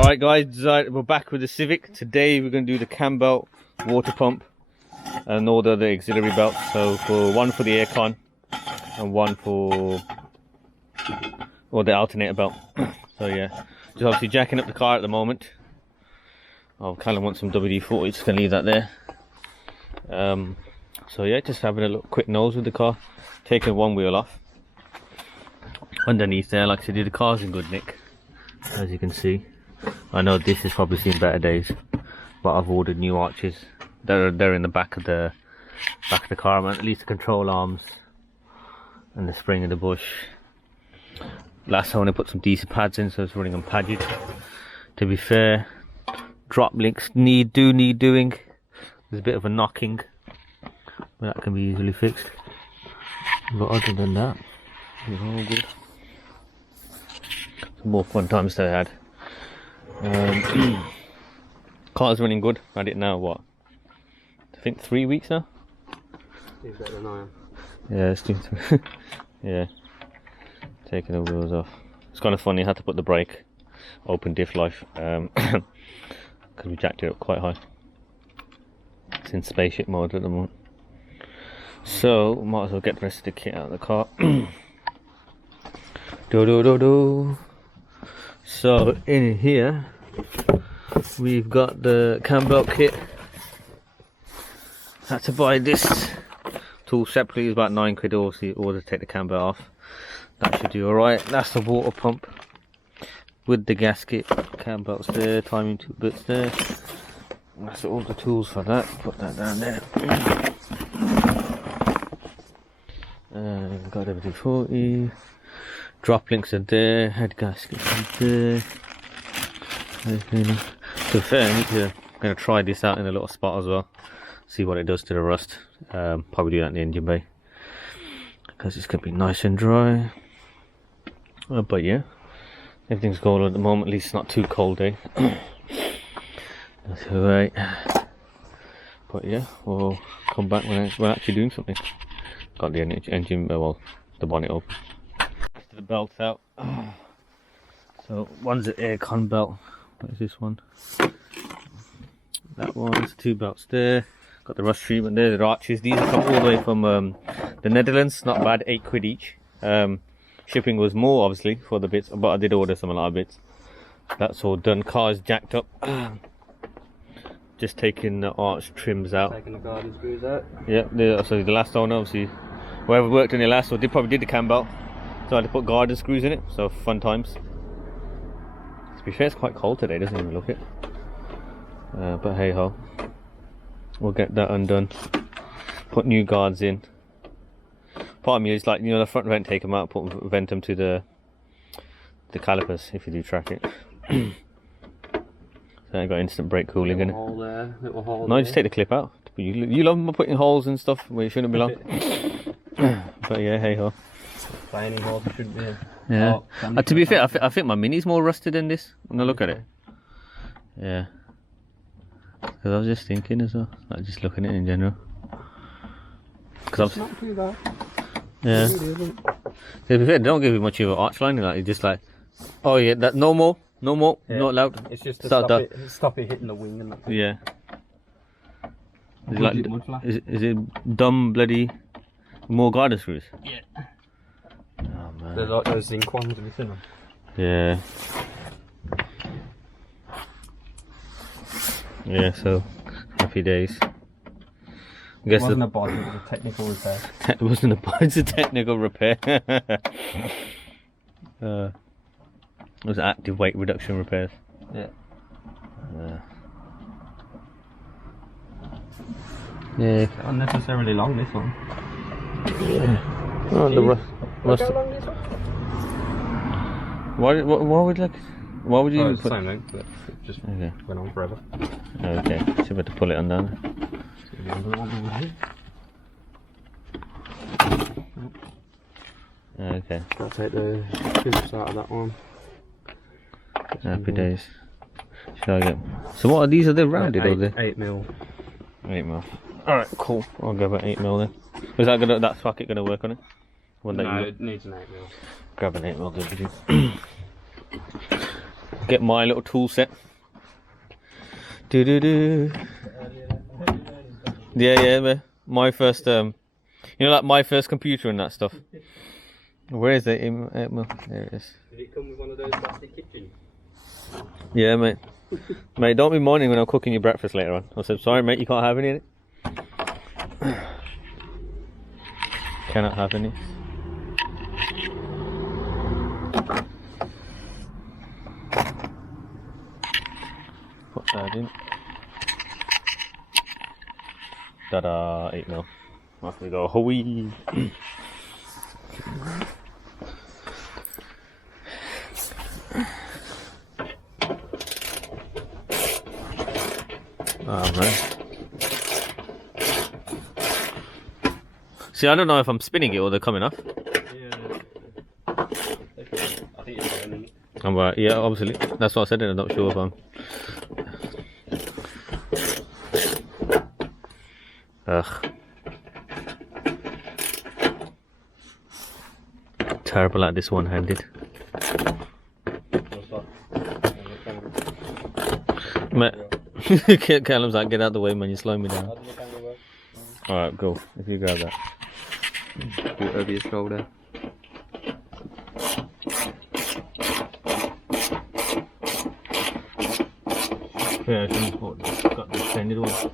Alright guys, we're back with the Civic. Today we're going to do the Cambelt water pump and all the other auxiliary belts. So one for the Aircon and one for the Alternator Belt. So yeah, just obviously jacking up the car at the moment. I kind of want some WD-40, just going to leave that there. So yeah, just having a little quick nose with the car, taking one wheel off. Underneath there, like I said, the car's in good nick, as you can see. I know this has probably seen better days, but I've ordered new arches. They're in the back of the car, at least the control arms and the spring of the bush. Last time I put some decent pads in, so it's running unpadded. To be fair, drop links need doing. There's a bit of a knocking, but that can be easily fixed. But other than that, it's all good. Some more fun times to had. Car's running good. Had it now, what? I think 3 weeks now. He's better than I am. Yeah, it's yeah. Taking the wheels off. It's kind of funny. I had to put the brake open diff life because we jacked it up quite high. It's in spaceship mode at the moment. So might as well get the rest of the kit out of the car. So in here we've got the Cambelt kit. Had to buy this tool separately. It's about £9 obviously, or to take the Cambelt off. That should do alright. That's the water pump with the gasket. Cambelt's there, timing two bits there. That's all the tools for that. Put that down there. Got everything 40. Drop links are there, head gaskets are there. To be fair, I'm going to try this out in a little spot as well. See what it does to the rust. Probably do that in the engine bay, because it's going to be nice and dry. But yeah, everything's going on at the moment, at least it's not too cold, eh? That's alright. But yeah, we'll come back when we're actually doing something. Got the engine, well, the bonnet open. The belt out. So one's the Aircon belt. What is this one? That one's 2 belts there. Got the rust treatment there, the arches. These have come all the way from the Netherlands. Not bad, £8 each. Shipping was more obviously for the bits, but I did order some a lot of bits. That's all done. Car's jacked up. Just taking the arch trims out. Taking the garden screws out. Yeah, so the last owner, obviously, whoever worked in the last one, probably did the Cambelt. So I had to put garden screws in it, so fun times. To be fair, it's quite cold today, doesn't even look it. But hey ho, we'll get that undone. Put new guards in. Part of me is like, you know, the front vent, take them out, vent them to the calipers if you do track it. So I got instant brake cooling in it. Hole there, little hole No, there. just take the clip out. You love putting holes and stuff where you shouldn't belong. But yeah, hey ho. Any holes you shouldn't be in. Yeah. Oh, To be fair, I think my Mini's more rusted than this when I look at it. Yeah. Because I was just thinking as well, like just looking at it in general. It's not too bad. Yeah. To be fair, they don't give you much of an arch line. Like, it's just like, oh yeah, that no more, yeah. Not allowed. It's just to stop it hitting the wing and that. Yeah. Is it dumb bloody more garden screws? Yeah. Oh man. They're like those zinc ones, have you seen them? Yeah. Yeah, so happy days. I guess it wasn't a body, it was a technical repair. It wasn't a body, it's a technical repair. It was active weight reduction repairs. Yeah. Yeah. It's unnecessarily long, this one. Yeah. Oh, the rust. How long is it? Why would you It's the same length, but it just went on forever. Okay, so you have to pull it undone. Okay. I'll take the screws out of that one. Happy days. Shall I get? So what are these? Are they rounded or they? 8mm. 8mm. All right, cool. I'll go about 8mm then. Is that socket gonna work on it? No, it needs an 8mm. Grab an 8mm, good. get my little tool set. Do do do. Yeah, man. My first, you know, like my first computer and that stuff. Where is it? There it is. Did it come with one of those plastic kitchens? Yeah, mate. Mate, don't be minding when I'm cooking your breakfast later on. I said, sorry, mate, you can't have any in it. Cannot have any. Put that in. Ta-da, 8mm. Off we go. Hoi! Alright. See, I don't know if I'm spinning it or they're coming off. Yeah. I think it's burning. I'm right, yeah, obviously. That's what I said, and I'm not sure if I'm. Ugh. Terrible at this one-handed. Callum's like, get out of the way, man, you're slowing me down. Alright, go. If you grab that. Do it over your shoulder. Yeah, got the extended one.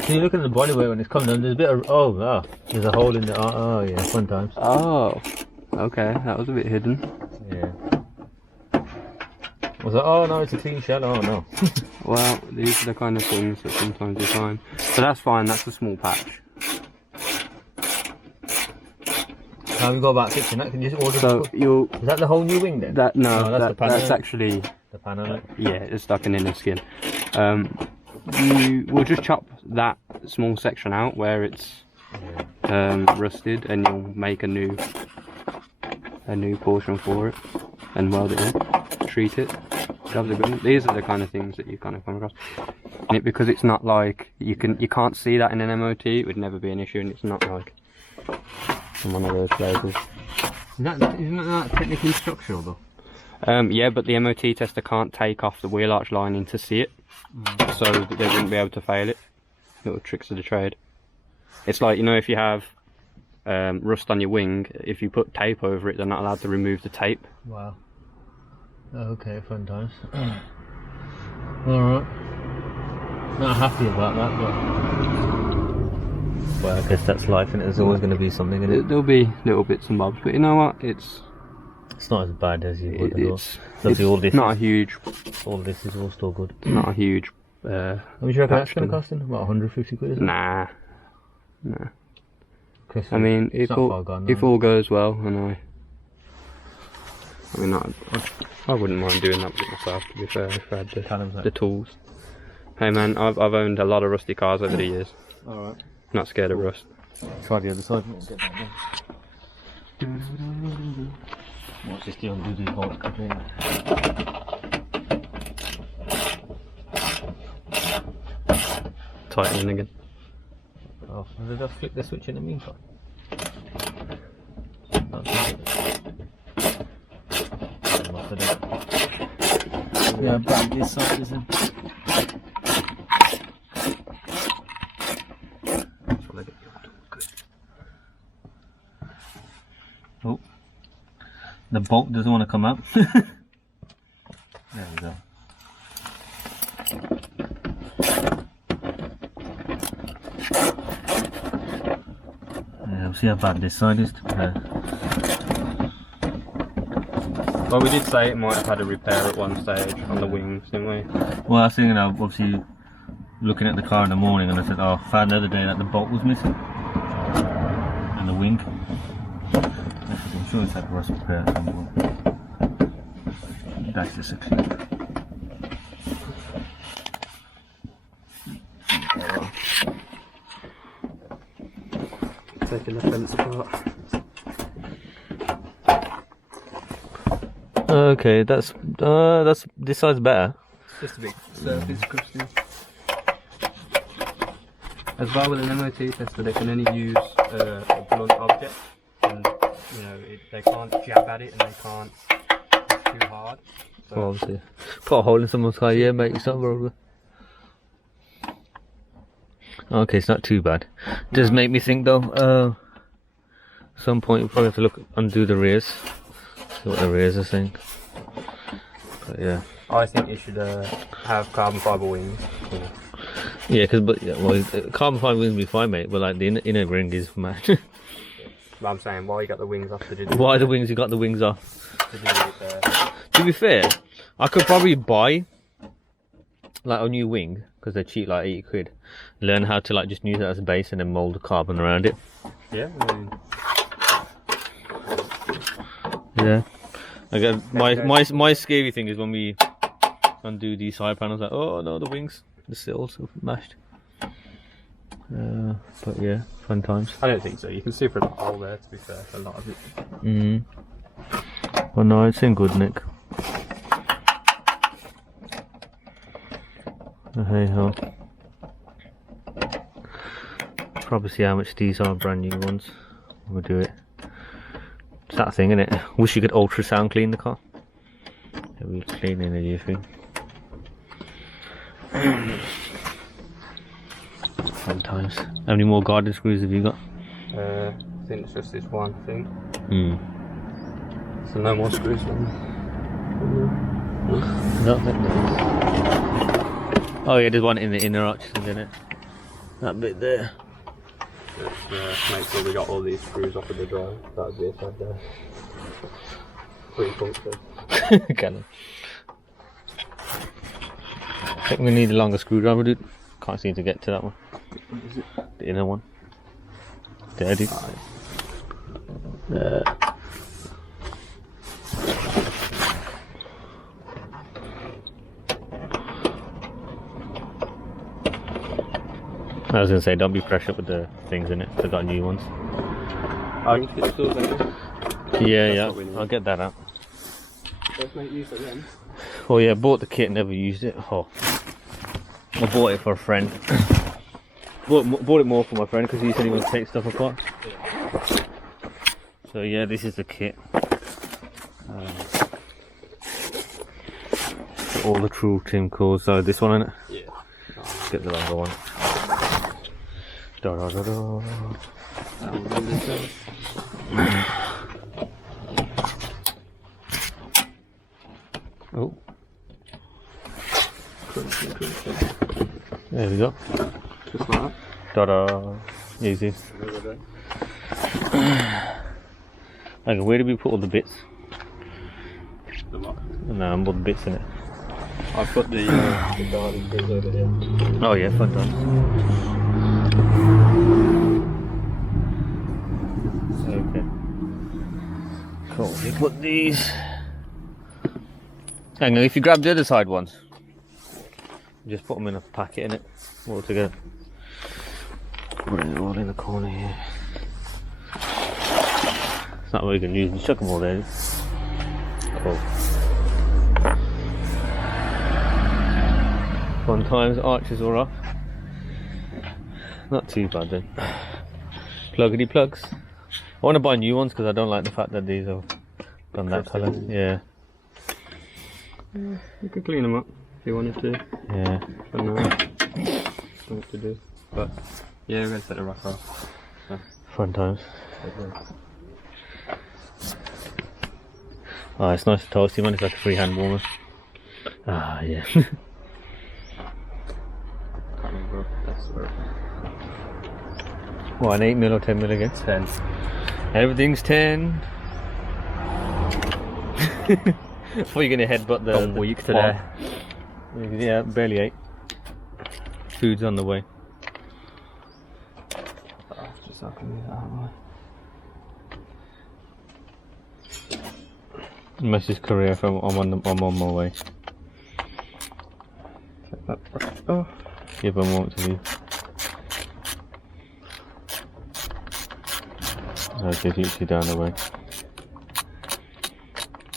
Can you look at the body weight when it's coming down? There's a bit of there's a hole in the oh yeah, fun times. Oh, okay, that was a bit hidden. Yeah. I was like, oh no, it's a clean shell. Oh no. Well, these are the kind of things that sometimes you find. So that's fine. That's a small patch. How we go about fixing that? Can you just order? So is that the whole new wing then? That no, that's the panel. that's actually the panel. Yeah, it's stuck in inner skin. You will just chop that small section out where it's rusted, and you'll make a new portion for it and weld it in, treat it. These are the kind of things that you kind of come across. And because it's not like you can't see that in an MOT, it would never be an issue, and it's not like one of those places. Isn't that technically structural though? Yeah, but the MOT tester can't take off the wheel arch lining to see it, so that they wouldn't be able to fail it. Little tricks of the trade. It's like, you know, if you have rust on your wing, if you put tape over it, they're not allowed to remove the tape. Wow. Okay, fun times. Alright. Not happy about that, but well, I guess that's life, and there's always going to be something in it. There'll be little bits and bobs, but you know what? It's not as bad as you would it's all this not a huge. All this is all still good. It's not a huge. How much do you reckon that's going to cost then? About 150 quid, isn't it? Nah. I mean, if all goes well, and I wouldn't mind doing that with myself, to be fair, if I had the tools. Hey man, I've owned a lot of rusty cars over the years. Alright. Not scared of rust. Try the other side. What's this deal? Do these bolts completely. Tightening again. Oh, did I just flick the switch in the meantime? Yeah, back this side, isn't it? Oh, the bolt doesn't want to come out. There we go. Yeah, we'll see how bad this side is. Well, we did say it might have had a repair at one stage on the wings, didn't we? Well, I was thinking of obviously looking at the car in the morning, and I said, oh, I found the other day that the bolt was missing and the wing. I'm sure it's had a rust repair at some point. That's just a clip. Taking the fence apart. Okay, that's this side's better. Just a bit surface crusty. As well with an MOT tester, they can only use a blunt object, and you know they can't jab at it, and they can't too hard. So. Oh, obviously. Put a hole in someone's car, yeah, mate, it's not wrong. Okay, it's not too bad. Does make me think though, some point we'll probably have to undo the rears. See what the rears are saying. But yeah. I think you should have carbon fibre wings. Yeah, carbon fibre wings will be fine, mate, but like the inner ring is mad. But I'm saying, why you got the wings off to do Why the wings? You got the wings off. to do it, To be fair, I could probably buy like a new wing because they're cheap, like 80 quid. Learn how to like just use it as a base and then mold the carbon around it. Yeah, I mean, yeah. Again, my scary thing is when we undo these side panels, like, oh no, the wings, the sills are mashed. But yeah, fun times. I don't think so. You can see through the hole there, to be fair, a lot of it. Well, no, it's in good nick. Hey ho. Probably see how much these are brand new ones. We'll do it. It's that thing, innit? Wish you could ultrasound clean the car. It'll be cleaning a new thing. Sometimes. How many more garden screws have you got? I think it's just this one thing. Hmm. So no more screws then. No, oh yeah, there's one in the inner arches, isn't it? That bit there. Just make sure we got all these screws off of the drive. That would be a sad day. Pretty comfy. Can I think we need a longer screwdriver, dude. Can't seem to get to that one. What is it? The inner one. There, dude. I was gonna say, don't be pressured with the things in it. They got new ones. Oh, you can still there. Yeah, I'll get that out. Let's make use of them. Oh yeah, bought the kit, never used it. Oh, I bought it for a friend. bought it more for my friend because he said he wants to take stuff apart. Yeah. So yeah, this is the kit. All the true Tim cores. So this one in it. Yeah. Get the longer one. Da, da, da, da. Oh. There we go. Just like that. Da da. Easy. Okay, where did we put all the bits? The what? No, all the bits in it. I put the garden screws over here. Oh yeah, fun times. Okay. Cool. You put these. Hang on, if you grab the other side ones, just put them in a packet in it, all together. Put it all in the corner here. It's not what you can use, just chuck them all there. Cool. Fun times, arches are off. Not too bad then. Pluggity plugs. I want to buy new ones because I don't like the fact that these have gone that colour. Yeah. You could clean them up if you wanted to. Yeah. For now, what to do. But yeah, we're going to set the rock off. So. Fun times. Oh, it's nice and toasty, man. It's like a free hand warmer. Ah, yeah. Can't remember. That's where. What, an 8mm or 10mm again? 10. Everything's 10. I thought you were going to headbutt the week today. Yeah, barely 8. Food's on the way. Just so I can move that out of the way. Message Korea from I'm on my way. Oh. Give a moment to leave. I'll just eat you down the way.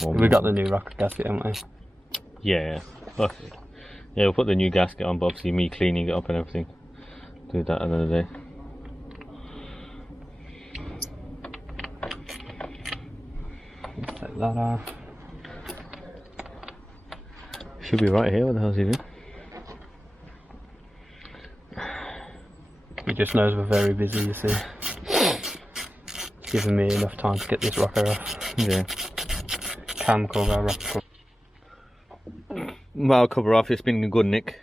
We got the new rocket gasket, haven't we? Yeah, fuck it. Yeah, we'll put the new gasket on, but obviously me cleaning it up and everything. Do that another day. Take that off. Should be right here. What the hell's he doing? He just knows we're very busy, you see. Giving me enough time to get this rocker off. Yeah. Cam cover, rocker cover. Well, I'll cover off. It's been a good nick.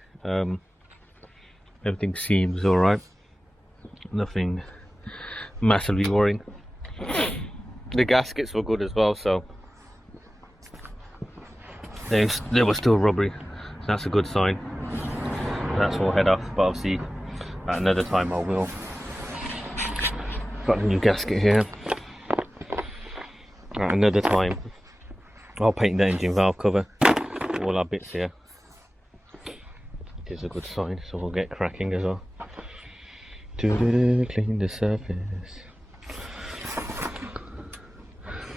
Everything seems alright. Nothing massively worrying. The gaskets were good as well, so they were still rubbery. So that's a good sign. That's all head off, but obviously at another time I will. Got a new gasket here. At another time I'll paint the engine valve cover, all our bits here. It is a good sign, so we'll get cracking as well. Clean the surface.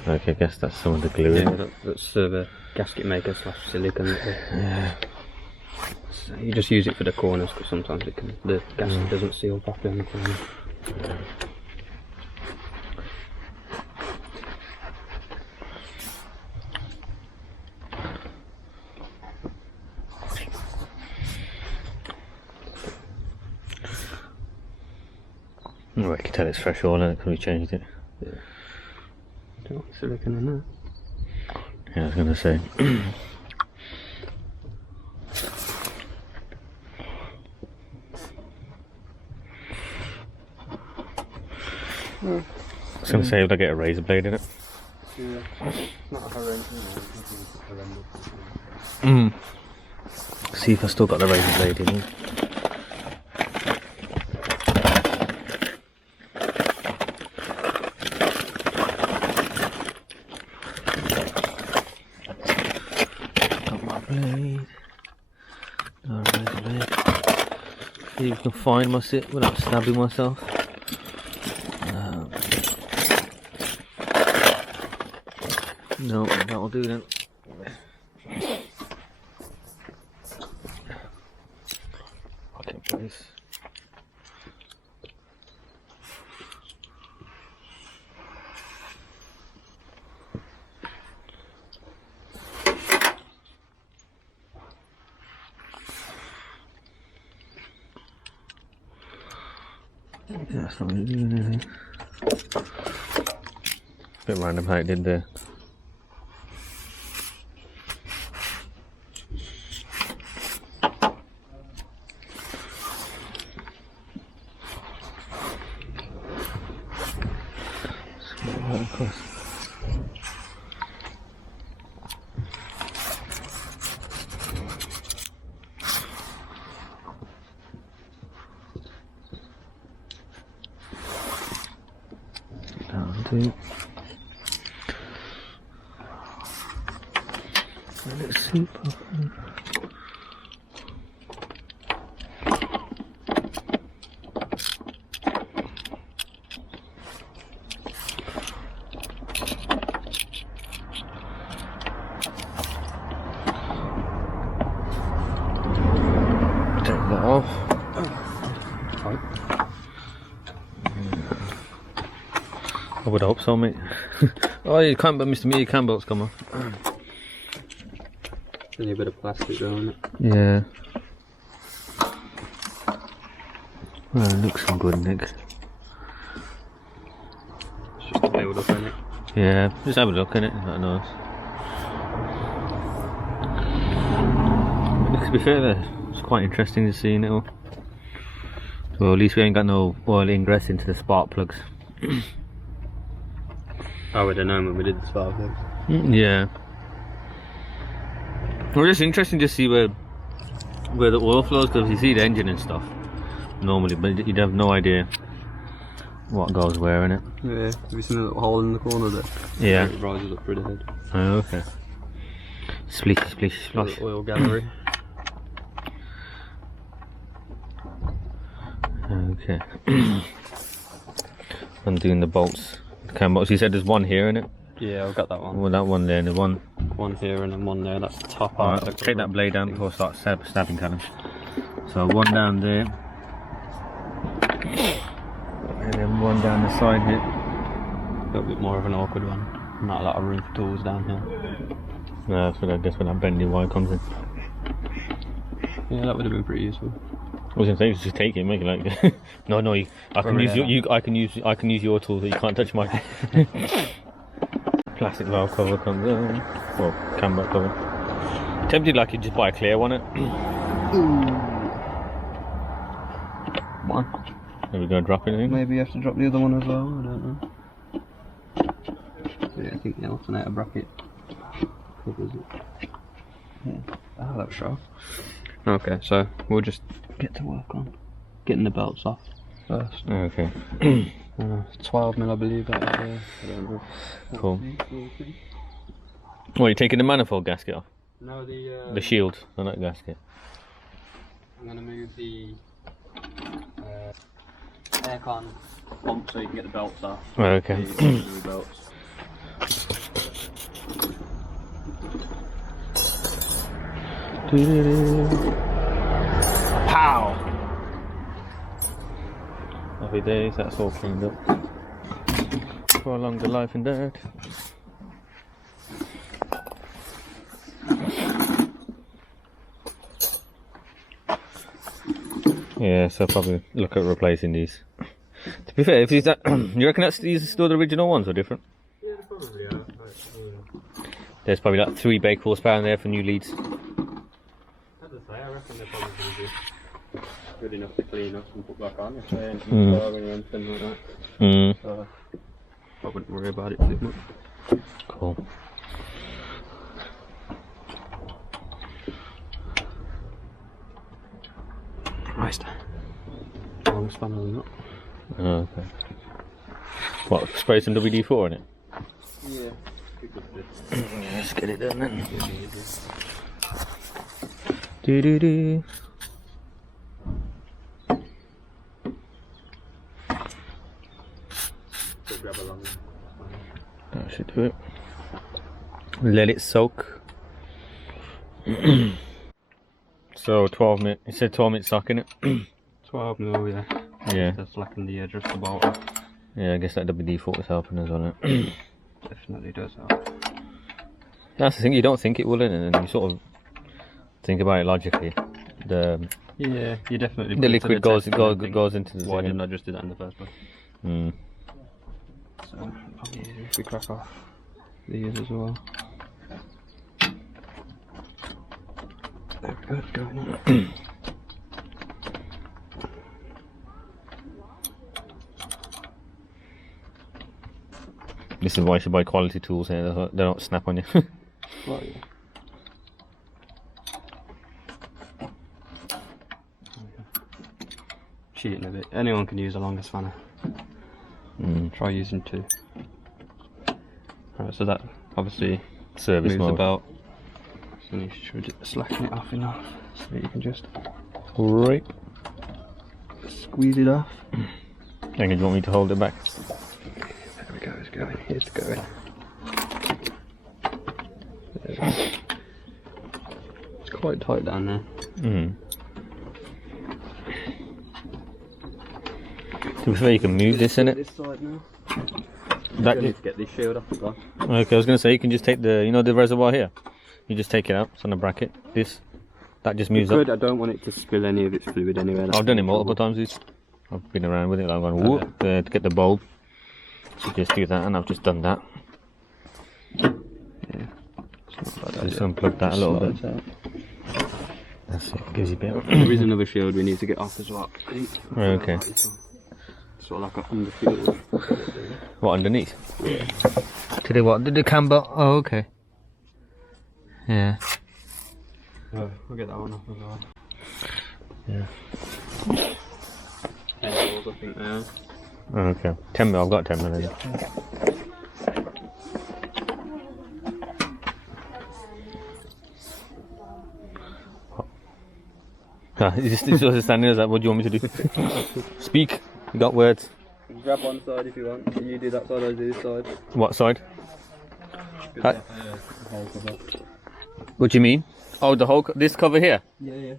Okay, I guess that's some of the glue. Yeah, that's the gasket maker / silicone. Yeah. So you just use it for the corners because sometimes the gasket doesn't seal properly on the corner. Oh, I can tell it's fresh oil because we changed it. Yeah. Don't want silicone in there. Yeah, I was going to say. I was going to say, would I get a razor blade in it? Yeah. Not horrendous. See if I still got the razor blade in it. See if I can find my sit without stabbing myself. No, that'll do then. Okay, please. That's not really doing anything. Bit random how it did there. Let's see. Take that off. I would hope so, mate. Oh, you can't, but Mr. EK9 Cambelt's come off. Only a bit of plastic though, isn't it? Yeah. Well, it looks some good, Nick. It's just a build up, isn't it? Yeah, just have a look at it. Isn't that nice? To be fair, it's quite interesting to see it all. Well, at least we ain't got no oil ingress into the spark plugs. I would have known when we did the spark plugs. Yeah. Well, it's interesting to see where the oil flows, because you see the engine and stuff normally, but you'd have no idea what goes where in it. Yeah, have you seen a little hole in the corner there? Yeah. It rises up through the head. Oh, okay. Splishy, splishy, splosh. Oil gallery. Okay. Undoing the bolts. Cam bolts. You said there's one here in it? Yeah, I've got that one. Well, that one there and the one. One here and then one there. That's the top Alright, part. take that blade down before I start stabbing Callum. So one down there. And then one down the side here. A little bit more of an awkward one. Not a lot of room for tools down here. No, that's what I guess when that bendy wire comes in. Yeah, that would have been pretty useful. I was gonna say just take it, make it like no, I can use I can use your tool, so you can't touch mine. Plastic valve cover comes in. Well, Cambelt cover. Tempted like you just buy a clear one. One. Are we gonna drop anything? Maybe you have to drop the other one as well. I don't know. Yeah, I think the alternator bracket covers it. Yeah. Oh, that was sharp. Okay, so we'll just get to work on getting the belts off first. Okay. 12mm, I believe that is there. I don't know. Cool. What, are you taking the manifold gasket off? No, the shield on that gasket. I'm going to move the aircon pump so you can get the belts off. Oh, okay. The new belts. Pow! Happy days, that's all cleaned up. For a longer life and death. Yeah, so probably look at replacing these. To be fair, if these, you reckon these are still the original ones or different? Yeah, probably are. There's probably like 3 brake horsepower in there for new leads. As I say, I reckon they're probably just good enough to clean up and put back on if they ain't or anything like that. So I wouldn't worry about it too much. Cool. Christ. Long spanner than that. Oh, okay. What, spray some WD-4 in it? Yeah. Let's get it done then. Do. That should do it. Let it soak. So 12 minute. It said 12 minute sock in it. 12mm, yeah. Yeah. Just lacking the adjustable bolt. Yeah, I guess that WD-4 is helping us on it. Definitely does help. That's the thing. You don't think it will, and then you sort of think about it logically. Yeah, you definitely. The liquid goes into the. Why didn't I just do that in the first place? So probably easier if we crack off these as well. There we go, going in. This is why you should buy quality tools here. They don't snap on you. Well, yeah. Cheating a bit. Anyone can use a longer spanner. Try using 2. Alright, so that obviously Service moves mode. the belt. So you should slacken it off enough so you can just Right. squeeze it off. Hang on, do you want me to hold it back? There we go, it's going. Here's going. There we go. It's quite tight down there. To be fair, you can move this in it. This side now. That Need to get this shield off the back. Okay, I was going to say you can just take the, the reservoir here. You just take it out. It's on the bracket. That just moves Good, up. I don't want it to spill any of its fluid anywhere. I've done it multiple times. I've been around with it. I've gone whoop to get the bulb. So just do that, and I've just done that. Yeah. Just unplug that a little bit. That's it. Gives you a bit. There is another shield we need to get off as well. Okay. Sort of like a underfield. What, underneath? Yeah. Did they what? Did the Cambelt? Oh, okay. Yeah. Oh, we'll get that one off as well. Yeah. 10 balls, I think now. Oh, okay. 10 mil. I've got 10 mil. It's just standing there. Like, what do you want me to do? Speak. You got words. Grab one side if you want. Can you do that side, I'll do this side. What side? What do you mean? Oh, the whole this cover here. Yeah, yeah.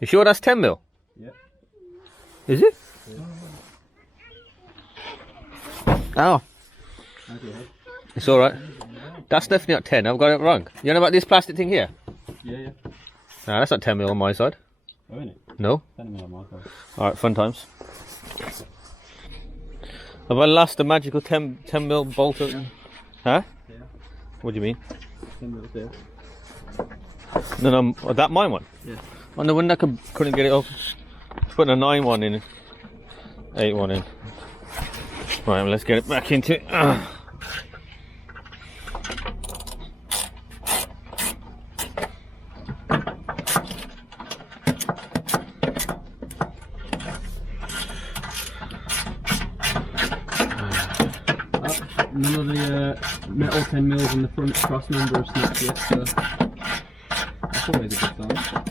You sure that's 10 mil? Yeah. Is it? Yeah. Oh. Okay. It's alright. That's definitely not 10. I've got it wrong. You know about this plastic thing here? Yeah, yeah. Nah, that's not 10mm on my side. Oh, isn't it? No? 10mm on my side. Alright, fun times. Have I lost the magical 10mm bolt? Huh? Yeah. What do you mean? 10mm there. No, oh, that mine one? Yeah. Oh, no wonder I couldn't get it off. Putting a 9-1 in. 8-1 in. Right, let's get it back into it. None of the metal 10mm in the front cross member have snapped yet, so that's always a good sign.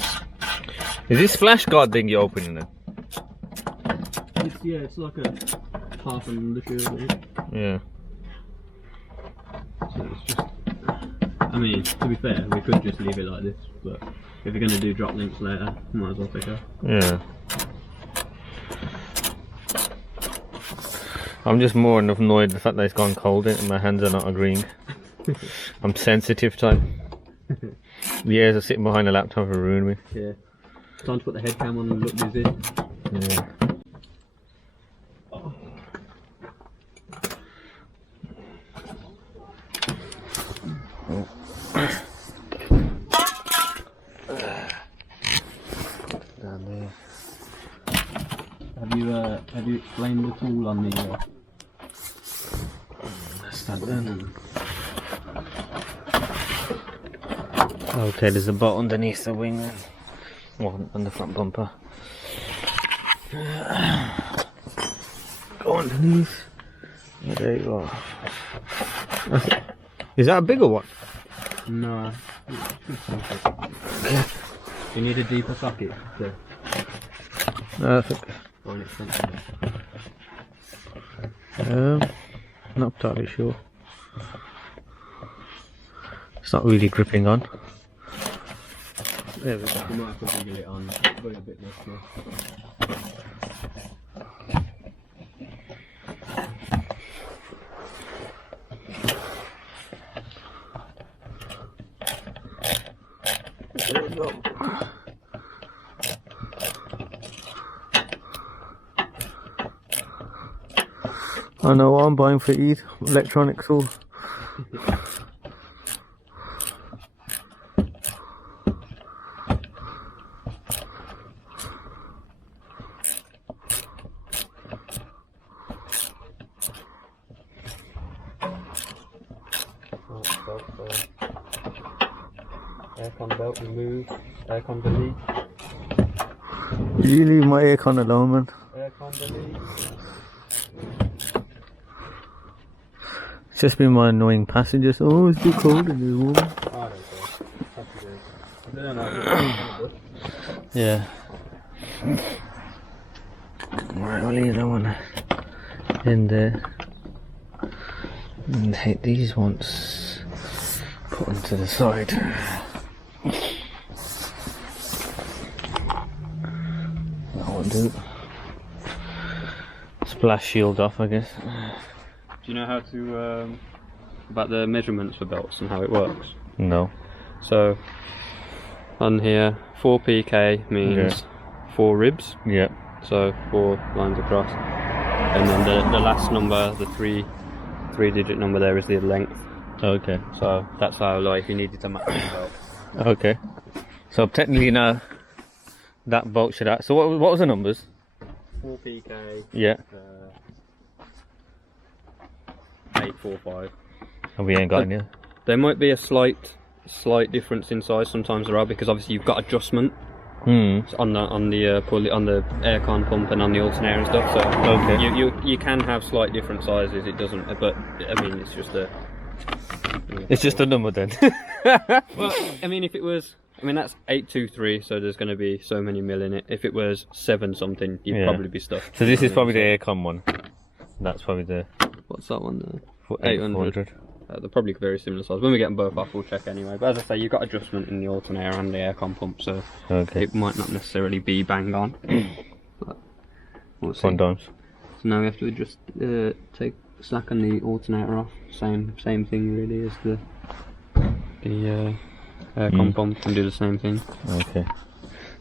Is this flash guard thing you're opening then? It's like a half and undershield. Yeah. So it's just, I mean, to be fair, we could just leave it like this, but if we're going to do drop links later, might as well take her. Yeah. I'm just more annoyed the fact that it's gone cold and my hands are not agreeing. I'm sensitive type. The years of sitting behind a laptop have ruined me. Yeah. Time to put the head cam on and look busy. Yeah. Down there. Have you explained the tool on the? That's that then. Okay, there's a bolt underneath the wing then. Well, on the front bumper. Go underneath. Yeah, there you go. Is that a bigger one? No. You need a deeper socket. I think. Not entirely sure. It's not really gripping on. There we go. You might have to wiggle it on, but a bit less. There we go. I know what I'm buying for Eid. Electronics all. Aircon belt remove, aircon delete. You leave my aircon alone, man. Aircon delete. It's just been my annoying passengers. Oh, it's too cold in this room. I don't know. Yeah. Right, I'll leave that one in there. And take these ones, put them to the side. That won't do. Splash shield off, I guess. Do you know how to about the measurements for belts and how it works? No. So on here, 4 PK means 4 ribs. Yeah. So 4 lines across, and then the last number, the three-digit number there, is the length. Okay. So that's how, like, if you needed to match the belt. Okay. So technically now that bolt should have. So what was the numbers? 4 PK. Yeah. 845. And we ain't got any. There might be a slight difference in size. Sometimes there are, because obviously you've got adjustment on the aircon pump and on the alternator and stuff. So okay. you can have slight different sizes. It doesn't, but I mean it's just a. It's just a number then. Well, I mean, if it was, that's 823, so there's going to be so many mil in it. If it was 7 something, you'd probably be stuffed. So this is probably the aircon one. That's probably the. What's that one there? 800. They're probably very similar size. When we get them both off, we'll check anyway. But as I say, you've got adjustment in the alternator and the aircon pump, so it might not necessarily be bang on. But we'll see. Sometimes. So now we have to just take the slack on the alternator off. Same thing really as the Aircon pump can do the same thing. Okay.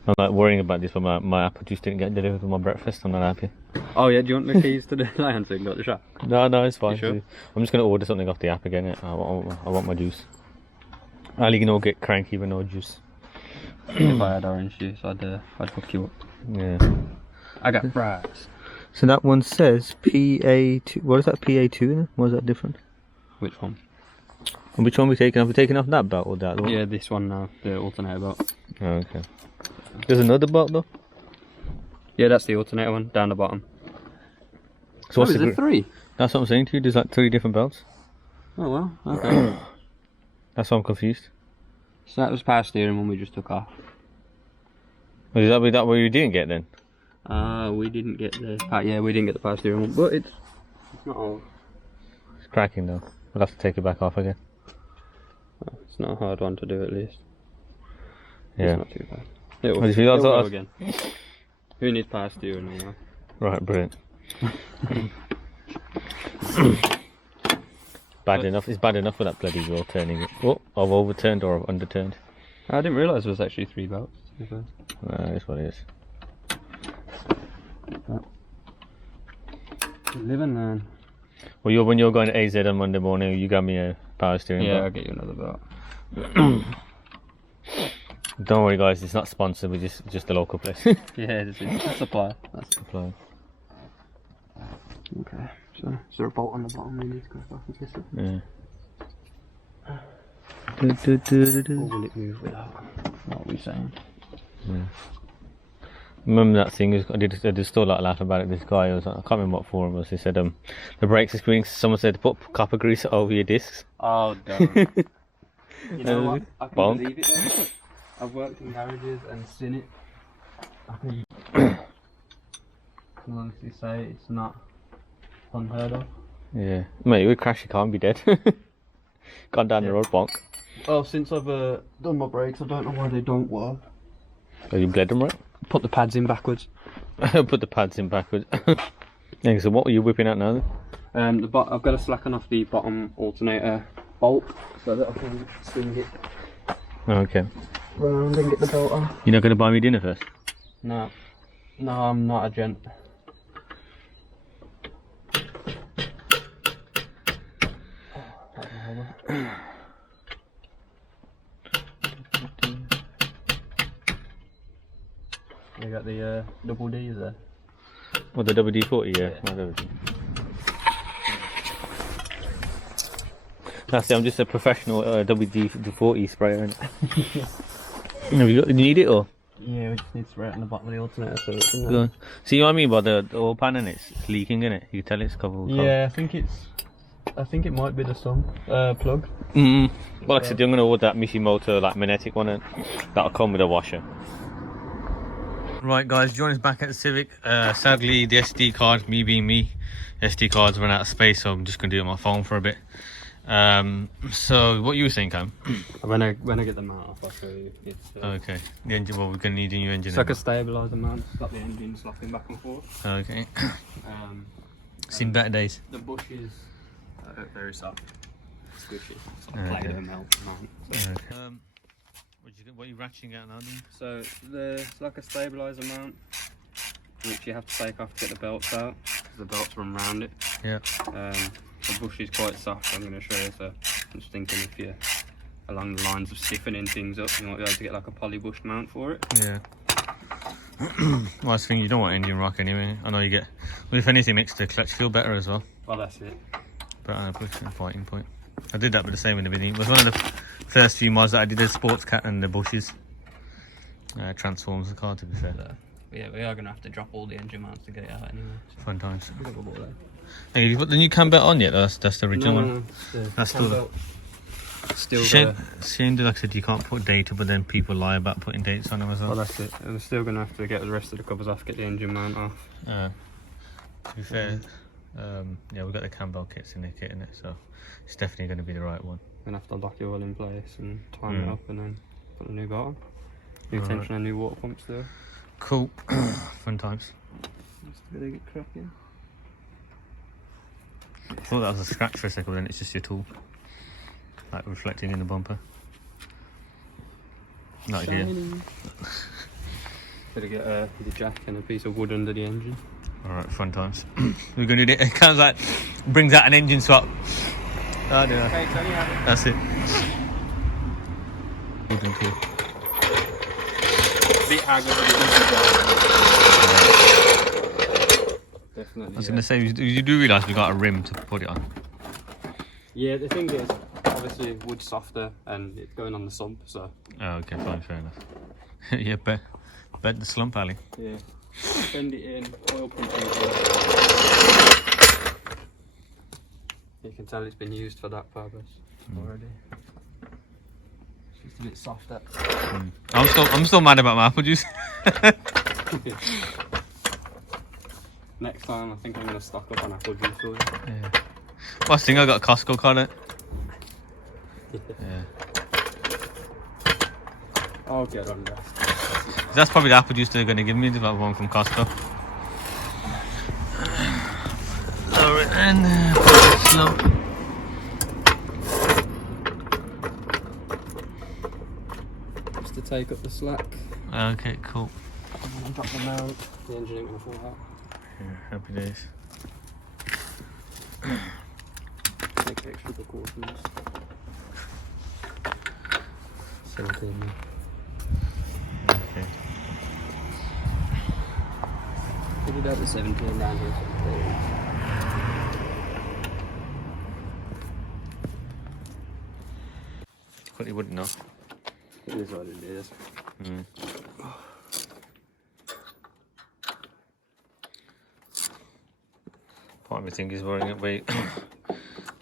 I'm like worrying about this, but my apple juice didn't get delivered with my breakfast. I'm not happy. Oh yeah, do you want the keys to the land so you can go to the shop? No, it's fine. You sure? I'm just gonna order something off the app again. I want my juice. Ali can all get cranky with no juice. If I had orange juice, I'd hook you up. Yeah. I got fries. So that one says PA2. What is that PA2? What is that different? Which one? And which one are we taking off? Are we taking off that belt or that one? Yeah, this one now, the alternator belt. Oh, okay. There's another belt though. Yeah, that's the alternator one down the bottom. So what's is there 3? That's what I'm saying to you. There's like 3 different belts. Oh well, okay. That's why I'm confused. So that was power steering one we just took off. Was that what you didn't get then? We didn't get the we didn't get the power steering one, but it's not all. It's cracking though. We'll have to take it back off again. It's not a hard one to do at least. Yeah. It's not too bad. It'll go again. Who needs power steering anyway? Right, brilliant. Bad enough. It's bad enough for that bloody wheel turning it. Oh, I've overturned or I've underturned. I didn't realise there was actually 3 belts. That's what it is. Live and learn. Well, when you're going to AZ on Monday morning, you got me a power steering belt. I'll get you another belt. Don't worry, guys. It's not sponsored. We're just a local place. Yeah, it's a supply. That's Supply. okay. So is there a bolt on the bottom we need to go back and kiss it? Yeah. Or will it move without? What are we saying? Yeah. Remember that thing? I did still like laugh about it. This guy was, I can't remember what forum it was. He said the brakes are squealing. Someone said put copper grease over your discs. Oh, don't. You know what? I can Bonk. believe it though. I've worked in garages and seen it. I can honestly say it's not unheard of. Yeah, mate, you would crash your car and be dead. Gone down the road, bonk. Well, since I've done my brakes, I don't know why they don't work. Oh, you bled them right? Put the pads in backwards. Put the pads in backwards. Yeah, so what are you whipping out now then? I've got to slacken off the bottom alternator bolt so that I can swing it Okay. round and get the belt on. You're not going to buy me dinner first? No, I'm not a gent. You got the double D's there. Well, the WD-40, yeah. That's it, I'm just a professional WD-40 sprayer. Have you need it or? Yeah, we just need to spray it on the bottom of the alternator so it's in Go on. See what I mean by the oil pan and it's leaking in it. You can tell it's covered. Yeah, I think it might be the sun plug. Well, like I said, I'm going to order that Mishimoto like magnetic one and that'll come with a washer. Right guys, join us back at the Civic. Sadly the SD card, me being me, SD cards run out of space, so I'm just going to do it on my phone for a bit. So what you were saying, Cam? When I get the mount off, I'll show you. It's, okay, the engine, well we're going to need a new engine. It's like a stabiliser mount, it's got the engine slapping back and forth. Okay. Seen better days. The bushes are very soft, squishy. It's like a plate of a mount. So. Okay. What are you ratcheting out now then? So it's like a stabiliser mount, which you have to take off to get the belts out, because the belts run around it. Yeah. The bush is quite soft, I'm going to show you, so I'm just thinking if you're along the lines of stiffening things up, you might be able to get like a poly bush mount for it. Yeah. Well, that's the thing, you don't want engine rock anyway. I know you get, well, if anything makes the clutch feel better as well. Well, that's it. But I push a fighting point. I did that with the same in the beginning. It was one of the first few mods that I did, the sports cat and the bushes. Transforms the car, to be fair. Yeah, we are going to have to drop all the engine mounts to get it out anyway. So. Fun times. Hey, you put the new Cambelt on yet? That's the original one. That's still shame, like I said, you can't put data, but then people lie about putting dates on them as well. Well, that's it. And we're still going to have to get the rest of the covers off, get the engine mount off. To be fair, yeah, we've got the Cambelt kits in the kit in it, so it's definitely going to be the right one. We're going to have to lock it all in place and time it up and then put the new belt on. New tension and new water pumps there. Cool. Fun times. Just a bit of get cracking. I thought that was a scratch for a second, but then it's just your tool, like reflecting in the bumper. Not here. Better get the jack and a piece of wood under the engine. Alright, fun times. We're gonna do it. It kind of like brings out an engine swap. Oh dear. Okay, so you have it. That's it. Wooden tool. Bit haggard, definitely. I was gonna say, you do realise we got a rim to put it on. Yeah, the thing is, obviously wood's softer and it's going on the sump, so. Oh, okay, fine, fair enough. Yeah, bet the slump alley. Yeah. Bend it in, oil pump it. You can tell it's been used for that purpose already. It's just a bit softer. I'm still mad about my apple juice. Next time I think I'm gonna stock up on apple juice for you. Yeah. Well, I think I got a Costco card on it. Yeah. I'll get on that. That's probably the apple juice they're gonna give me, the one from Costco. Lower it and slow. Just to take up the slack. Okay, cool. And then drop the mount. The engine ain't gonna fall out. Yeah, happy days. Take extra precautions. 17. Okay. Put it out to 17 down here. 17. Quickly wouldn't know. It is what it is. Mm. Part of me think is worrying it where you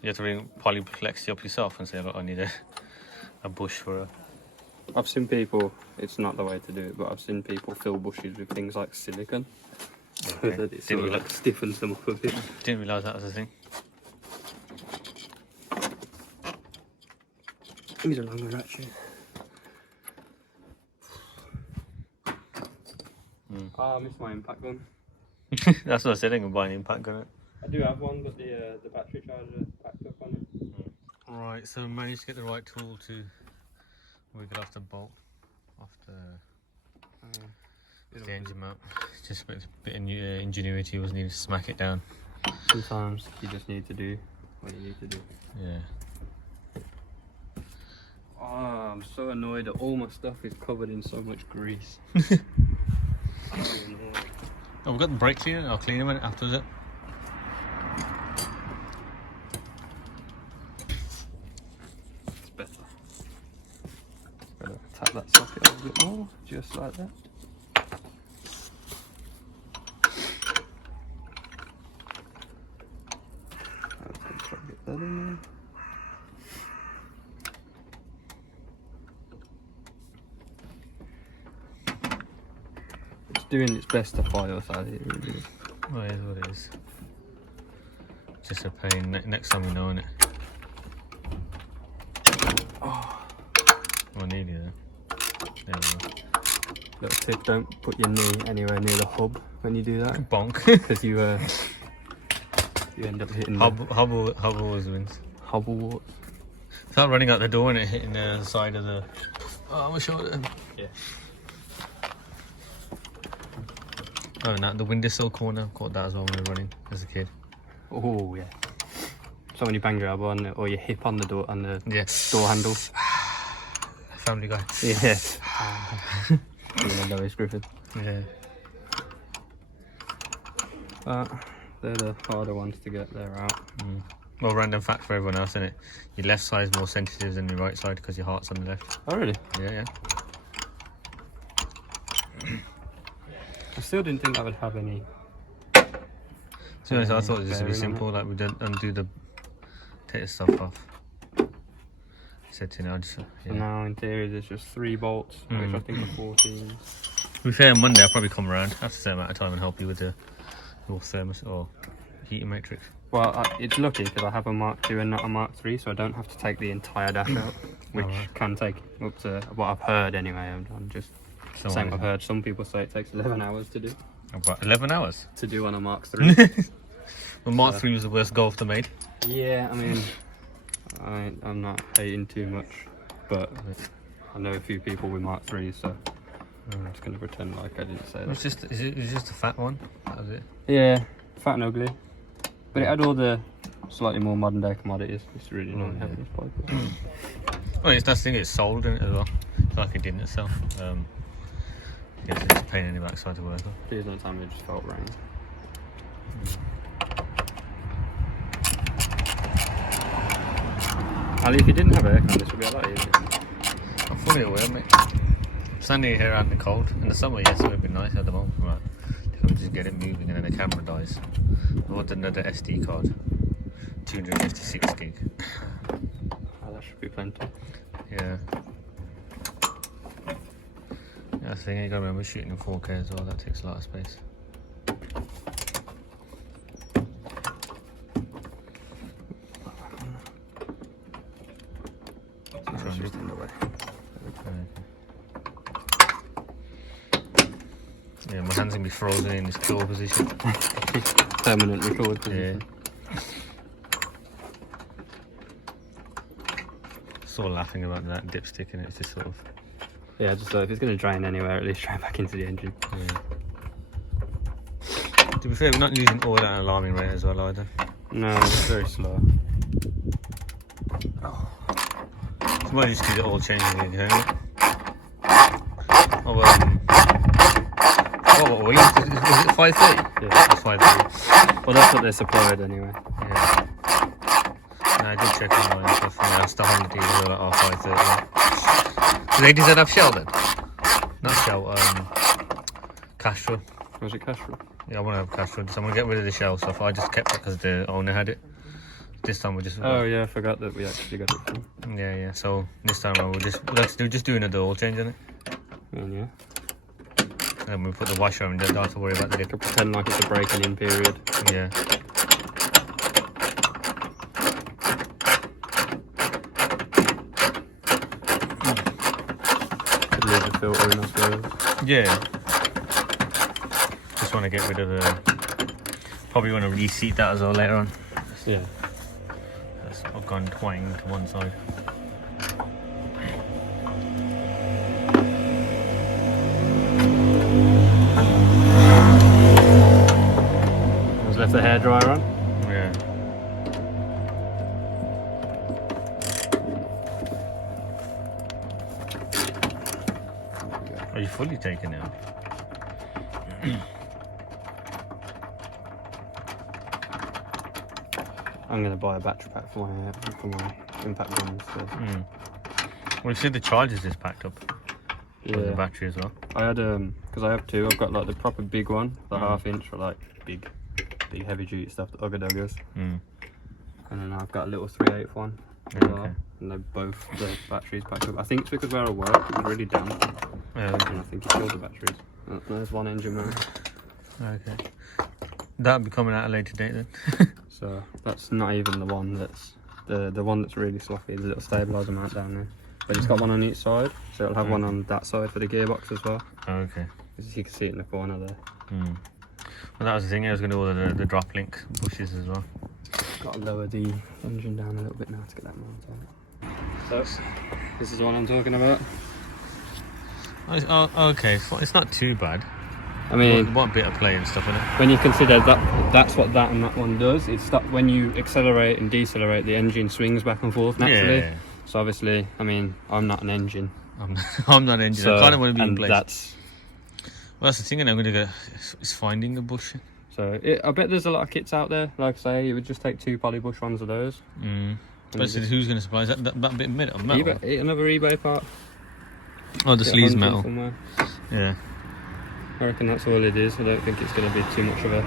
have to bring polyplexy up yourself and say, look, I need a bush for a... I've seen people, it's not the way to do it, but I've seen people fill bushes with things like silicon. Okay. That it sort of like stiffens them up a bit. Didn't realise that was a thing. These are longer actually. Oh, I missed my impact gun. That's what I said, I'm going to buy an impact gun. I do have one, but the battery charger packed up on it. Alright, so we managed to get the right tool to wiggle off the bolt, off the engine mount. Just a bit of ingenuity was needed to smack it down. Sometimes you just need to do what you need to do. Yeah. Oh, I'm so annoyed that all my stuff is covered in so much grease. Oh, we've got the brake cleaner. I'll clean them afterwards. It. It's better. Better tap that socket a little bit more, just like that. Get that in there. It's doing its best to fire us out of it, really. Well, it is what it is. Just a pain. Next time we know, innit? Oh. Well, nearly there. There we go. Little tip, don't put your knee anywhere near the hub when you do that. Bonk. Because you end up hitting Hubble always wins. hobble warts. Start running out the door and it hitting the side of the... Oh, my shoulder. Yeah. Oh, and the windowsill corner. Caught that as well when we were running as a kid. Oh yeah. So when you bang your elbow on it, or your hip on the door door handle. Family Guy. Yes. Lois Griffith. Yeah. They're the harder ones to get there out. Mm. Well, random fact for everyone else, innit? Your left side is more sensitive than your right side because your heart's on the left. Oh really? Yeah. I still didn't think that would have any. To be honest, I thought this would be simple. Like we don't undo take the stuff off. Said to know. So now in theory there's just 3 bolts, which I think are 14. To be fair, on Monday I'll probably come around after a certain amount of time and help you with your thermos or heating matrix. Well, it's lucky because I have a Mark II and not a Mark III, so I don't have to take the entire dash out, which can take up to what I've heard anyway. I'm just saying I've heard. Some people say it takes 11 hours to do. About 11 hours? To do on a Mark III. Well, Mark III was the worst golf they made. Yeah, I mean, I'm not hating too much, but I know a few people with Mark 3s, so I'm just going to pretend like I didn't say that. It's just a fat one. That was it. Yeah, fat and ugly. But it had all the slightly more modern day commodities. It's really nice having this bike. Well, it's nice thing it's sold in it as well. It's like it didn't itself. I guess it's a pain in the backside to work on. Please don't tell me it just felt rain. Ali, if you didn't have aircon, this would be a lot easier. I'm fully aware, mate. Standing here out in the cold. In the summer, yes, it would be nice at the moment. Right. If I just get it moving and then the camera dies. I want another SD card. 256 gig. Oh, that should be plenty. Yeah. Yeah, I think you gotta remember shooting in 4K as well. That takes a lot of space. Just in the way. Yeah, my hands gonna be frozen in this claw position. Permanently clawed position. Yeah. Sort of laughing about that dipstick and it's just sort of. Yeah, just so if it's going to drain anywhere, at least drain back into the engine. Yeah. To be fair, we're not losing oil at an alarming rate as well either. No, it's very slow. So might just do the oil change again. Oh, what were you? Was it 530? Yeah, it's 530. Well, that's what they supplied anyway. Yeah. No, I did check on mine stuff. Yeah, it's the 100 diesel at R530. Do they does that have Shell then? Not Shell, Castrol. Was it Castrol? Yeah, I want to have Castrol. So I'm going to get rid of the Shell stuff. I just kept it because the owner had it. This time we're just. Oh yeah, I forgot that we actually got it from. Yeah. So this time around we'll just do another oil change on it. Yeah. And then we put the washer on. Don't have to worry about the lip. Pretend like it's a breaking in period. Yeah. Could leave the filter in as well. Yeah. Just want to get rid of the. Probably want to reseat that as well later on. Yeah. I've gone twang to one side. Just left the hairdryer on. Yeah. Are you fully taken out? I'm going to buy a battery pack for my impact guns. So. Well, you see the chargers is packed up. Yeah. With the battery as well. I had because I have two. I've got like the proper big one, the half-inch for like big heavy duty stuff, the Ugga Duggers. And then I've got a little 3/8 one as well. And they're both the batteries packed up. I think it's because where I work it was really damp. Yeah. And I think it killed the batteries. Oh, there's one engine mode. Okay. That'll be coming out at a later date then. So that's not even the one that's the one that's really sloppy. There's a little stabiliser mount down there. But it's got one on each side, so it'll have one on that side for the gearbox as well. Okay. As you can see it in the corner there. Well, that was the thing. I was going to order the drop link bushes as well. Got to lower the engine down a little bit now to get that mount on. So this is the one I'm talking about. Oh, okay. It's not too bad. I mean, what bit of play and stuff in it. When you consider that's what that and that one does. It's when you accelerate and decelerate, the engine swings back and forth naturally. Yeah. So obviously, I mean, I'm not an engine. I'm not an engine. So, I kind of want to be in place. Well, that's the thing, and I'm going to go. It's finding the bush. So I bet there's a lot of kits out there. Like I say, it would just take 2 poly bush ones of those. But who's going to supply that bit of metal? Another eBay part. Oh, the sleeve's metal. Somewhere. Yeah. I reckon that's all it is. I don't think it's going to be too much of a...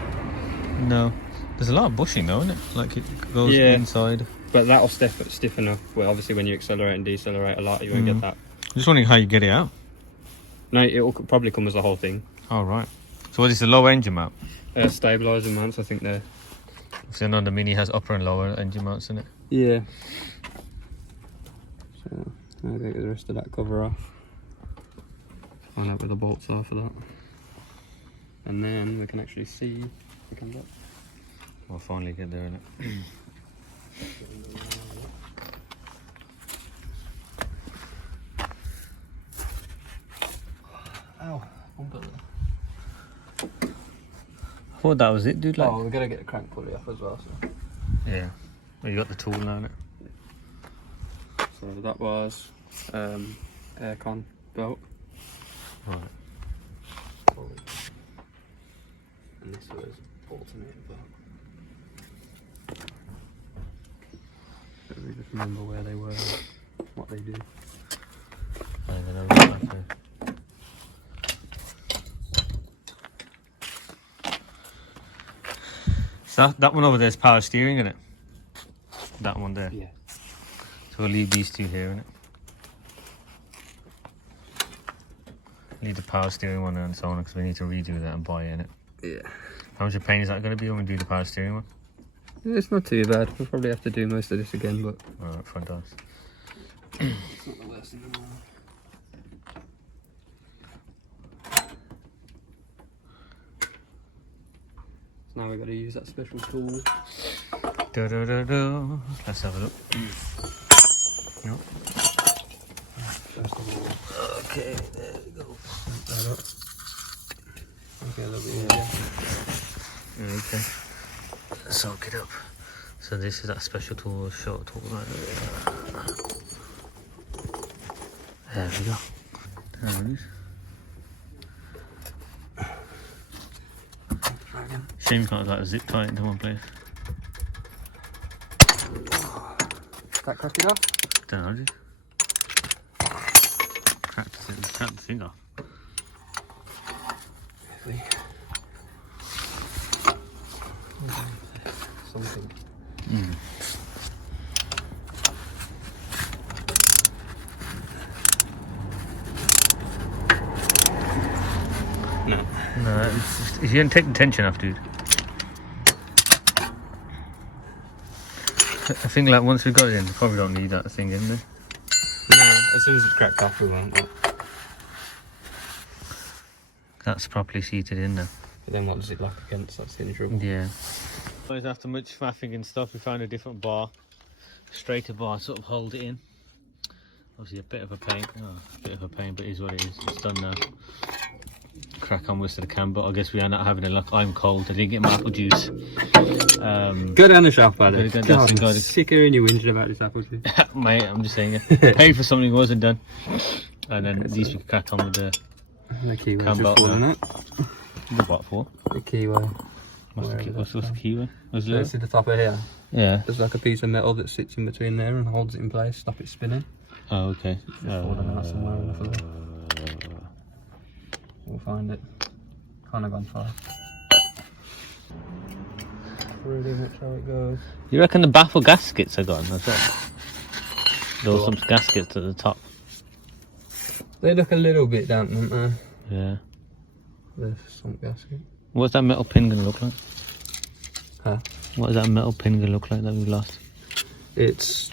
No. There's a lot of bushing though, isn't it? Like it goes inside. But that'll stiffen up. Well, obviously when you accelerate and decelerate a lot, you won't get that. I'm just wondering how you get it out. No, it'll probably come as the whole thing. Oh, right. So what is the lower engine mount? Stabiliser mounts, I think they're... So none the Mini has upper and lower engine mounts in it? Yeah. So, I'll get the rest of that cover off. Find out where the bolts are for that. And then we can actually see the Cambelt. We'll finally get there, innit? thought that was it, dude. Like, Oh, we're gonna get the crank pulley off as well. So. yeah. Well, you got the tool now, innit? So that was Aircon Belt. Right. And this was Alternator Belt. Don't really just remember where they were, what they do. I don't know. So that one over there is power steering, isn't it? That one there. Yeah. So we'll leave these two here, innit? Leave the power steering one and so on because we need to redo that and buy in it. Yeah. How much of a pain is that going to be when we do the power steering one? Yeah, it's not too bad. We'll probably have to do most of this again, but Alright, front doors. it's not the worst thing in the world. So now we've got to use that special tool. Let's have a look. Nope. First of all, Okay, there we go. that up. Okay, a little bit easier. Okay. Soak it up. So this is that special tool, short tool right there. There we go. There it is. Shame you can't like zip tie it into one place. That crack it off? Don't know, dude. Crack the thing off. Something. No. No, if you can take the tension off, dude. I think like once we got it in, we probably don't need that thing in there. No, as soon as it's cracked off, we won't. But That's properly seated in there. then what does it lock against? That's the only trouble. Yeah. After much faffing and stuff, we found a different bar, straighter bar, sort of hold it in. Obviously a bit of a pain, but it is what it is. It's done now. Crack on with the can, but I guess we are not having a luck. I'm cold. I didn't get my apple juice. Go down the shop, buddy. God, I'm sick of hearing you whinging about this apple juice. Mate, I'm just saying it. Paid for something wasn't done. And then at least we could crack on with the keyway Cambelt just falling out. The what for? The keyway. What's the keyway? Was So see the top of here? Yeah. There's like a piece of metal that sits in between there and holds it in place, stop it spinning. Oh, okay. It's just falling out somewhere in the floor. We'll find it. Kind of gone far. Pretty much how it goes. You reckon the baffle gaskets are gone as well? There were some gaskets at the top. They look a little bit damp, don't they? Yeah. There's some gasket. What's that metal pin gonna look like? Huh? What is that metal pin gonna look like that we lost? It's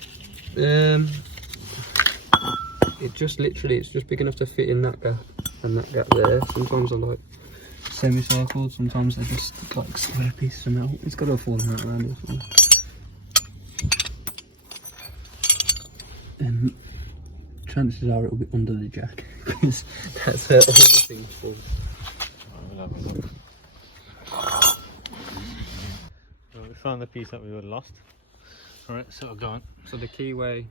it just literally, it's just big enough to fit in that gap and that gap there. Sometimes they're like semicircles, sometimes they're just like square pieces of metal. It's got to have fallen out around here somewhere. And chances are it'll be under the jack because that's where all the things fall. We'll have a look. Well, we found the piece that we would have lost. Alright, so we're going. So the keyway,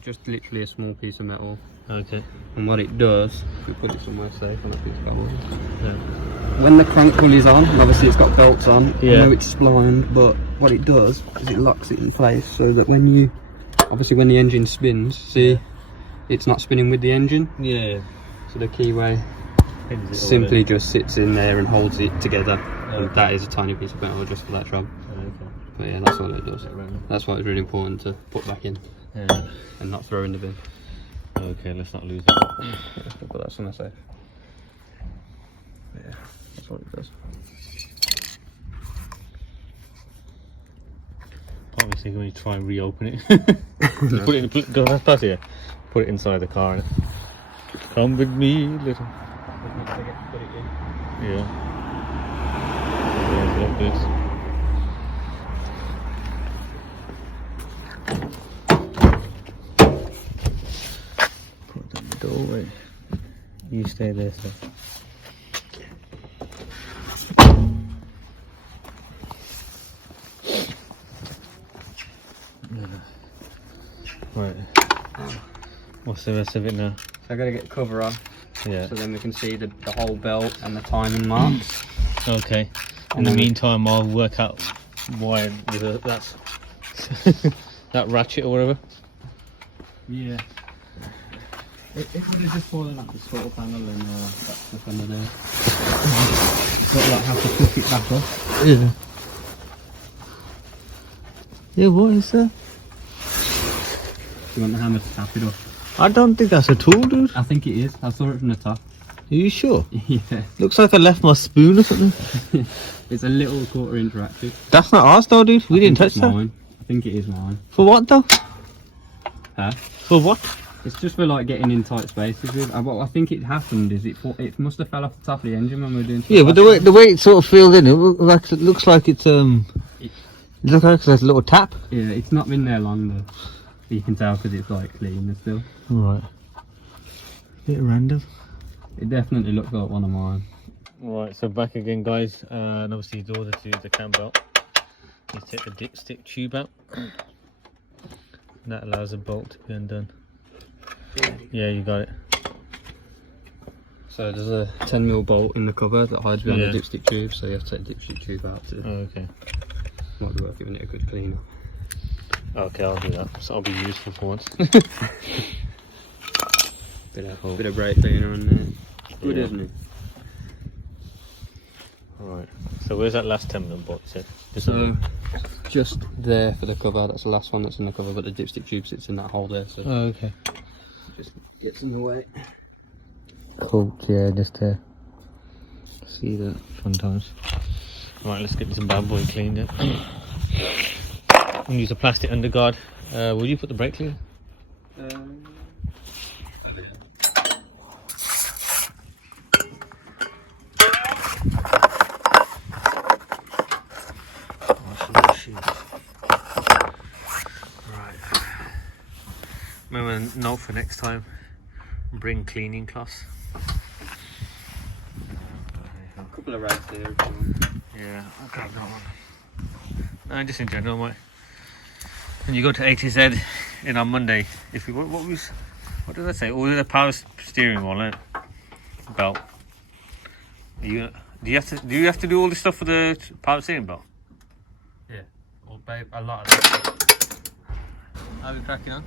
just literally a small piece of metal. Okay. And what it does, if we put it somewhere safe, I don't think it's got one. Yeah. When the crank pulley's on, and obviously it's got belts on, Yeah. I know it's splined, but what it does is it locks it in place so that when you, obviously when the engine spins, see, it's not spinning with the engine. Yeah. So the keyway simply just sits in there and holds it together. Okay. And that is a tiny piece of metal just for that job. Okay. But yeah, that's all it does. That's why it's really important to put back in Yeah. and not throw in the bin. Okay, let's not lose it. Yeah, but that's somewhere safe. Yeah, that's what it does. Obviously, when you try and reopen it, just put it in. Go pass here. Put it inside the car. And come with me, little. Yeah. Yeah, like this. Put it in the doorway. You stay there, sir. What's the rest of it now? So I gotta get the cover on. Yeah. So then we can see the whole belt and the timing marks. Okay. In And the then meantime, I'll work out why that's that ratchet or whatever. Yeah. It would have just fallen off the throttle panel and that's stuff under there. Sort of like have to flip it back up. Yeah. Yeah, what is that? You want the hammer to tap it up? I don't think that's a tool, dude. I think it is. I saw it from the top. Are you sure? Yeah. Looks like I left my spoon or something. It's a little 1/4 inch ratchet. That's not ours though, dude. We didn't touch that. Mine. I think it is mine. For what though? Huh? For what? It's just for like getting in tight spaces with. What I think it happened is it must have fell off the top of the engine when we were doing. Yeah, but the way it sort of filled in, it looks like it's it looks like there's a little tap. Yeah, it's not been there long though. You can tell because it's like clean still. Right. Bit random. It definitely looks like one of mine. Right, so back again, guys, and obviously in order to use the cam belt, you take the dipstick tube out. That allows the bolt to be undone. Yeah, you got it. So there's a 10mm bolt in the cover that hides behind Yeah. the dipstick tube, so you have to take the dipstick tube out to. Oh, okay. Might be worth giving it a good clean up. Okay, I'll do that. So I'll be useful for once. Bit of brake cleaner on there. Good, Yeah. isn't it? Alright, so where's that last 10mm bolt sit? So just there for the cover. That's the last one that's in the cover, but the dipstick tube sits in that hole there. So Oh, okay. just gets in the way. Cool, yeah, just to see that fun times. Right, let's get this bad boy cleaned up. And use a plastic underguard. Will you put the brake cleaner? Right. Remember, note for next time, bring cleaning cloths. A couple of rags there. Yeah, I'll grab that one. No, just in general, mate. When you go to A to Z in on Monday, if you what did I say? Order the power steering wheel, belt. Do you have to do all this stuff for the power steering belt? Yeah, or a lot of that. How are we cracking on?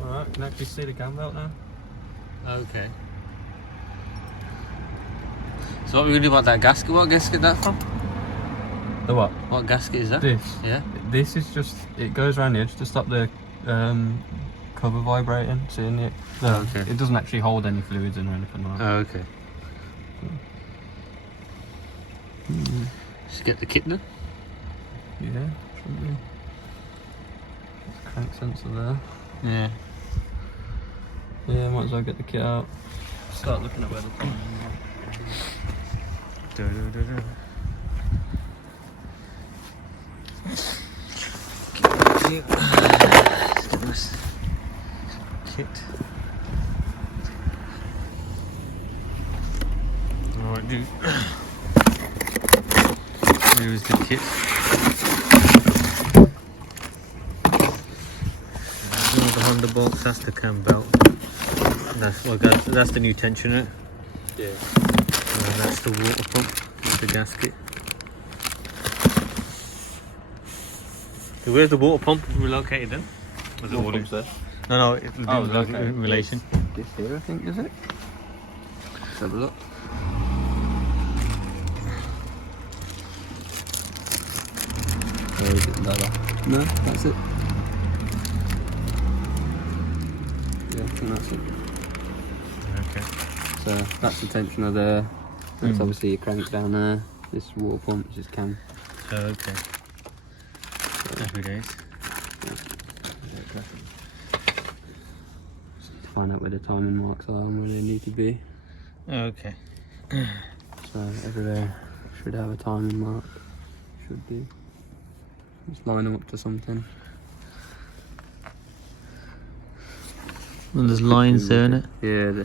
Alright, can actually see the cam belt now. Okay. So what are we gonna do about that gasket? What gasket that from? The what? What gasket is that? This. Yeah. This is just, it goes around the edge to stop the cover vibrating, seeing it. No, Okay. it doesn't actually hold any fluids in or anything like that. Oh, okay. Just get the kit then. Yeah, should be. Crank sensor there. Yeah. Yeah, might as well get the kit out. Start looking at where the timing Kit. Alright, dude. Here's the kit. The Honda box, that's the cam belt. That's the new tensioner. Yeah. And that's the water pump with the gasket. So where's the water pump relocated then? Was it all in? there? No, okay. in relation. This here, I think, is it? Let's have a look. Where is it? No, that's it. Yeah, I think that's it. Okay. So that's the tensioner there. That's obviously your crank down there. This water pump, this is cam. Okay. Happy days. Just to find out where the timing marks are and where they need to be. Okay. So everywhere should have a timing mark. Should be. Just line them up to something. And there's lines there in it. Yeah.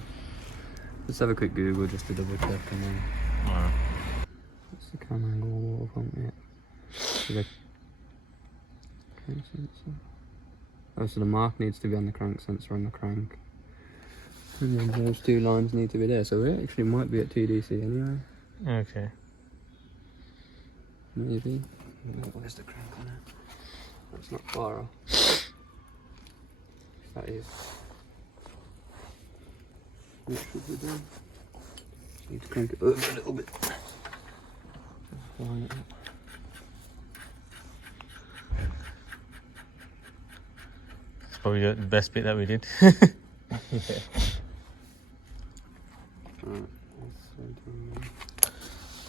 Let's have a quick Google just to double check and then. Alright. What's the cam angle water pump? Yeah. Civic. Okay, sensor. Oh, so the mark needs to be on the crank sensor on the crank. And then those 2 lines need to be there. So we actually might be at 2 DC anyway. Okay. Maybe. Where's the crank on it? That's not far off. That is. What should we do? Just need to crank it over a little bit. Line it up. It's probably the best bit that we did. Yeah. Right.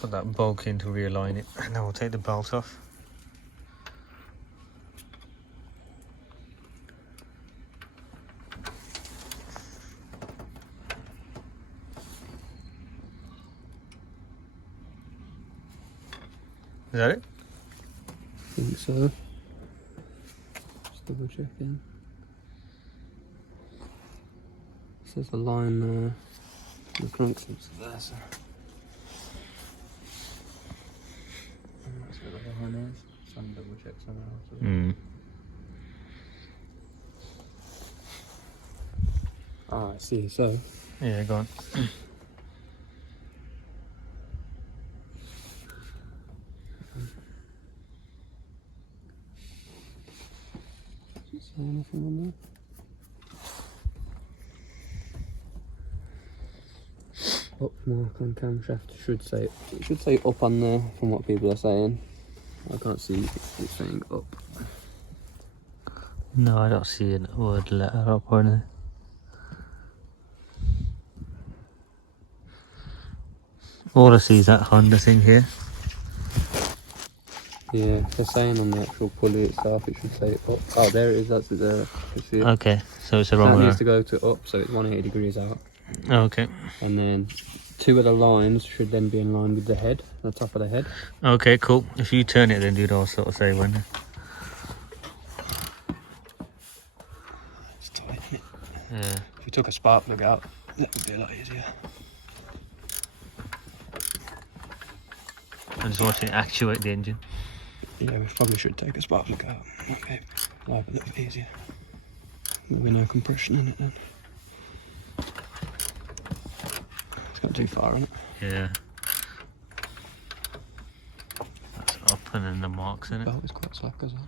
Put that bulk in to realign it, and then we'll take the belt off. Is that it? I think so. Just double checking. There's a line there. The crank sensor there, so. And that's where the line is. So I'm double check somewhere else as well. Ah, I see. So. Yeah, go on. Does it say anything on there? Up mark on camshaft should say, it should say up on there from what people are saying. I can't see it saying up. No, I don't see a word letter up or anything. All I see is that Honda thing here. Yeah, they're saying on the actual pulley itself it should say up. Oh, there it is, that's it there. You see it? Okay, so it's the That wrong needs way. to go to up, so it's 180 degrees out. Okay. And then 2 of the lines should then be in line with the head, the top of the head. Okay, cool. If you turn it, then you'd all sort of say when. It's tight, isn't it? Yeah. If you took a spark plug out, that would be a lot easier. I'm just watching it actuate the engine. Yeah, we probably should take a spark plug out. Okay, life a little bit easier. Maybe no compression in it then. It's got too far on it. Yeah. That's up and then the marks in it. Belt is quite slack as well.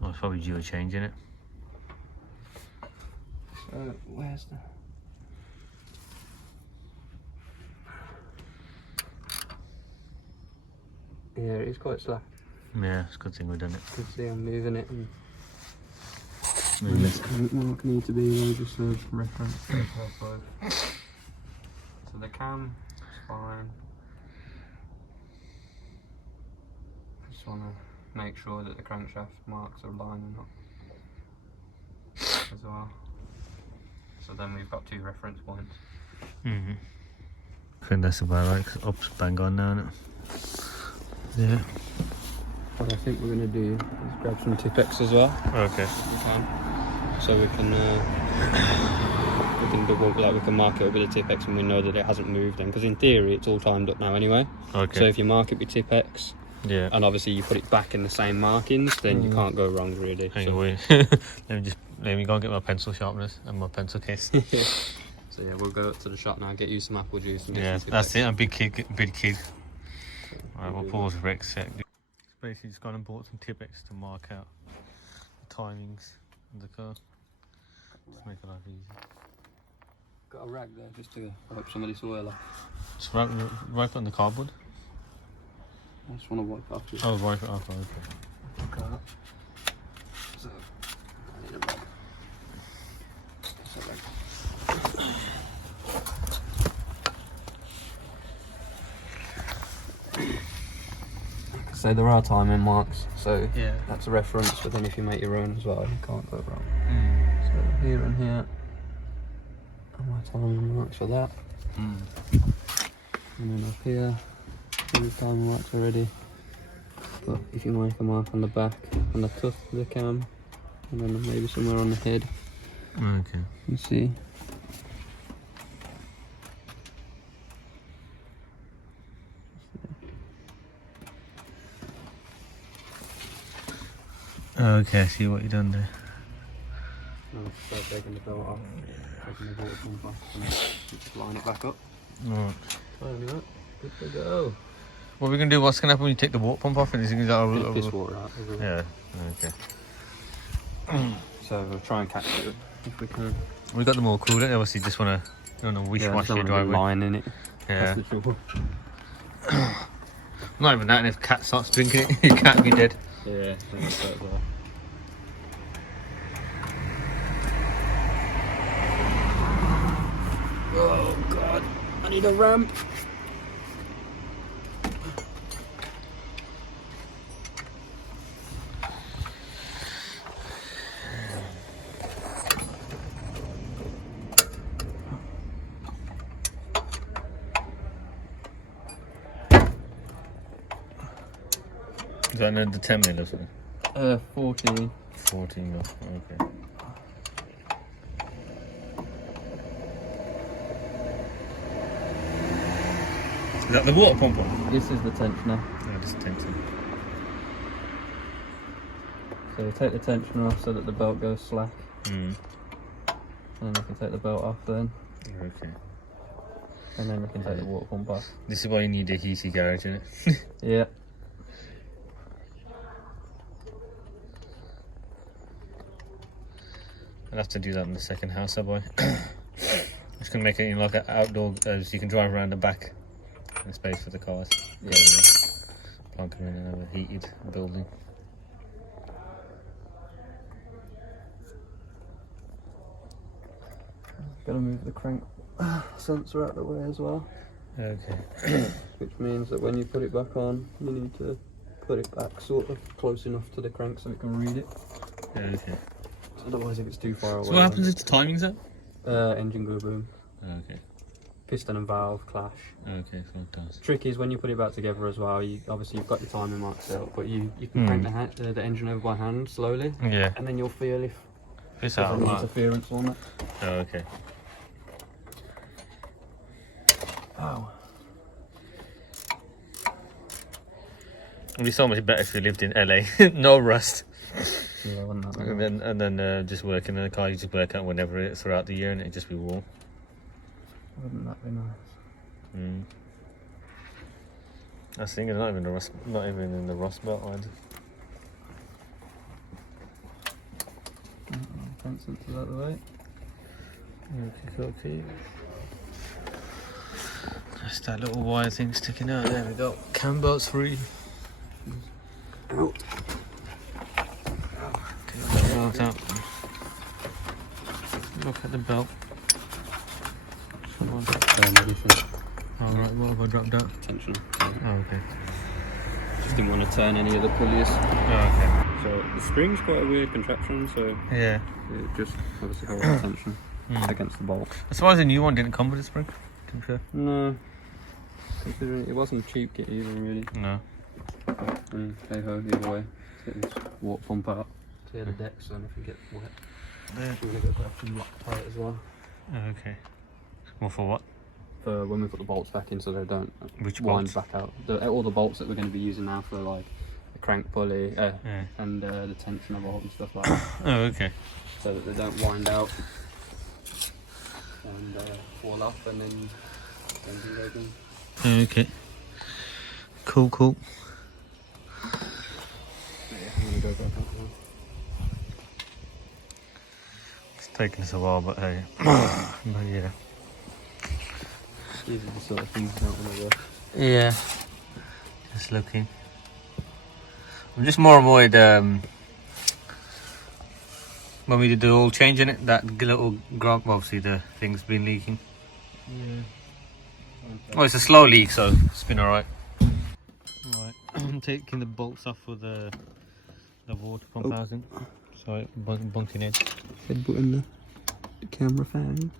Well, it's probably due a change in it. So, where's the... Yeah, it is quite slack. Yeah, it's a good thing we've done it. You can see I'm moving it and Move it. mark need to be there just as reference. So the cam is fine. Just want to make sure that the crankshaft marks are lining up as well. So then we've got 2 reference points. I think that's about right, 'cause up's bang on now, isn't it? Yeah. What I think we're going to do is grab some Tipex as well. Okay. If we can. So we can double, like we can mark it up with a Tipex when we know that it hasn't moved then, because in theory it's all timed up now anyway. Okay. So if you mark it with Tipex, Yeah. and obviously you put it back in the same markings, then you can't go wrong really. Hang So, on, wait. let me go and get my pencil sharpeners and my pencil case. so yeah, we'll go up to the shop now, get you some apple juice and get Yeah, some that's Tipex. it. I'm a big kid. Alright, we'll pause for a sec. Basically, just gone and bought some Tipex to mark out the timings of the car. Just make it life easy. Got a rag there just to wipe some of this oil off. Just wipe it on the cardboard. I just want to wipe off this. Oh, wipe it off. Okay. car. So, I need a rag. That's a rag. So there are timing marks, so Yeah. that's a reference, but then if you make your own as well, you can't go wrong. So here and here are my timing marks for that. And then up here, there's timing marks already. But if you make a mark on the back, on the tuft of the cam, and then maybe somewhere on the head, Okay. you see. Okay, I see what you've done there. and start taking the belt off, taking the water pump off, and just line it back up. Right. Finally that, good to go. What are we going to do? What's going to happen when you take the water pump off? And is it going to Piss water out. Yeah, okay. So we'll try and catch it if we can. We got them all cool, don't they? Obviously, just want to wish-wash your driveway. Line in it. Yeah. That's the trouble. Not even that, and if cat starts drinking it, your cat be dead. Yeah, I think so as well. Oh god, I need a ramp. Is that another 10 mil or something? 14. 14 mil, okay. Is that the water pump one? This is the tensioner. Yeah, this is tension. So you take the tensioner off so that the belt goes slack. Mm. And then you can take the belt off then. Okay. And then we can take the water pump off. This is why you need a heaty garage, isn't it? Yeah. I'll have to do that in the second house I buy. Just gonna make it in like an outdoor, so you can drive around the back. And space for the cars. Yeah. Plunk them in another heated building. Gotta move the crank sensor out of the way as well. Okay. Which means that when you put it back on, you need to put it back sort of close enough to the crank so it can read it. Okay. Otherwise, if it's too far away. So what happens if the timing's up? Engine go boom. Okay. Piston and valve clash. Okay, fantastic. Trick is when you put it back together as well. Obviously you've got your timing marks out, but you can crank the engine over by hand slowly. Yeah. And then you'll feel if It's there's out. any Right. interference on it. Oh, okay. Oh. It'd be so much better if we lived in LA. No rust. Yeah, wouldn't that be And then just working in the car, you just work out whenever it's throughout the year and it'd just be warm. Wouldn't that be nice? Mm. I was thinking not even in the rust belt either. Front sensors out of the way. Okay. Just that little wire thing sticking out. There we go. Cambelt's free. Out. Okay, belt out. Look at the belt. Come on. Alright, what have I dropped out? Tension. Oh, okay. Just didn't want to turn any of the pulleys. Oh, So the spring's quite a weird contraption, so okay. Yeah. it just obviously holds the tension against the bolt. As far as the new one didn't come with a spring, to be fair. No. Considering it wasn't a cheap kit either, really. No. And hey ho, either way. Let's get this water pump out. Clear the deck so nothing gets wet. Yeah. We're going to grab some Loctite as well. Oh, okay. Well, for what? For when we put the bolts back in so they don't Which wind bolts? back out. All the bolts that we're going to be using now for like the crank pulley Yeah. and the tensioner bolt and stuff like that. Oh, okay. So that they don't wind out and fall off and then engine goes in. Okay. Cool. Yeah, I'm going to go back up now. It's taking us a while, but hey. But yeah. These are the sort of things I don't want to rush. Yeah. Just looking. I'm just more annoyed when we did the oil change in it, that little grub, obviously the thing's been leaking. Yeah. Oh, it's a slow leak, so it's been alright. Right, I'm taking the bolts off for the water pump housing. Sorry, bunking in. Headbutt in the camera fan.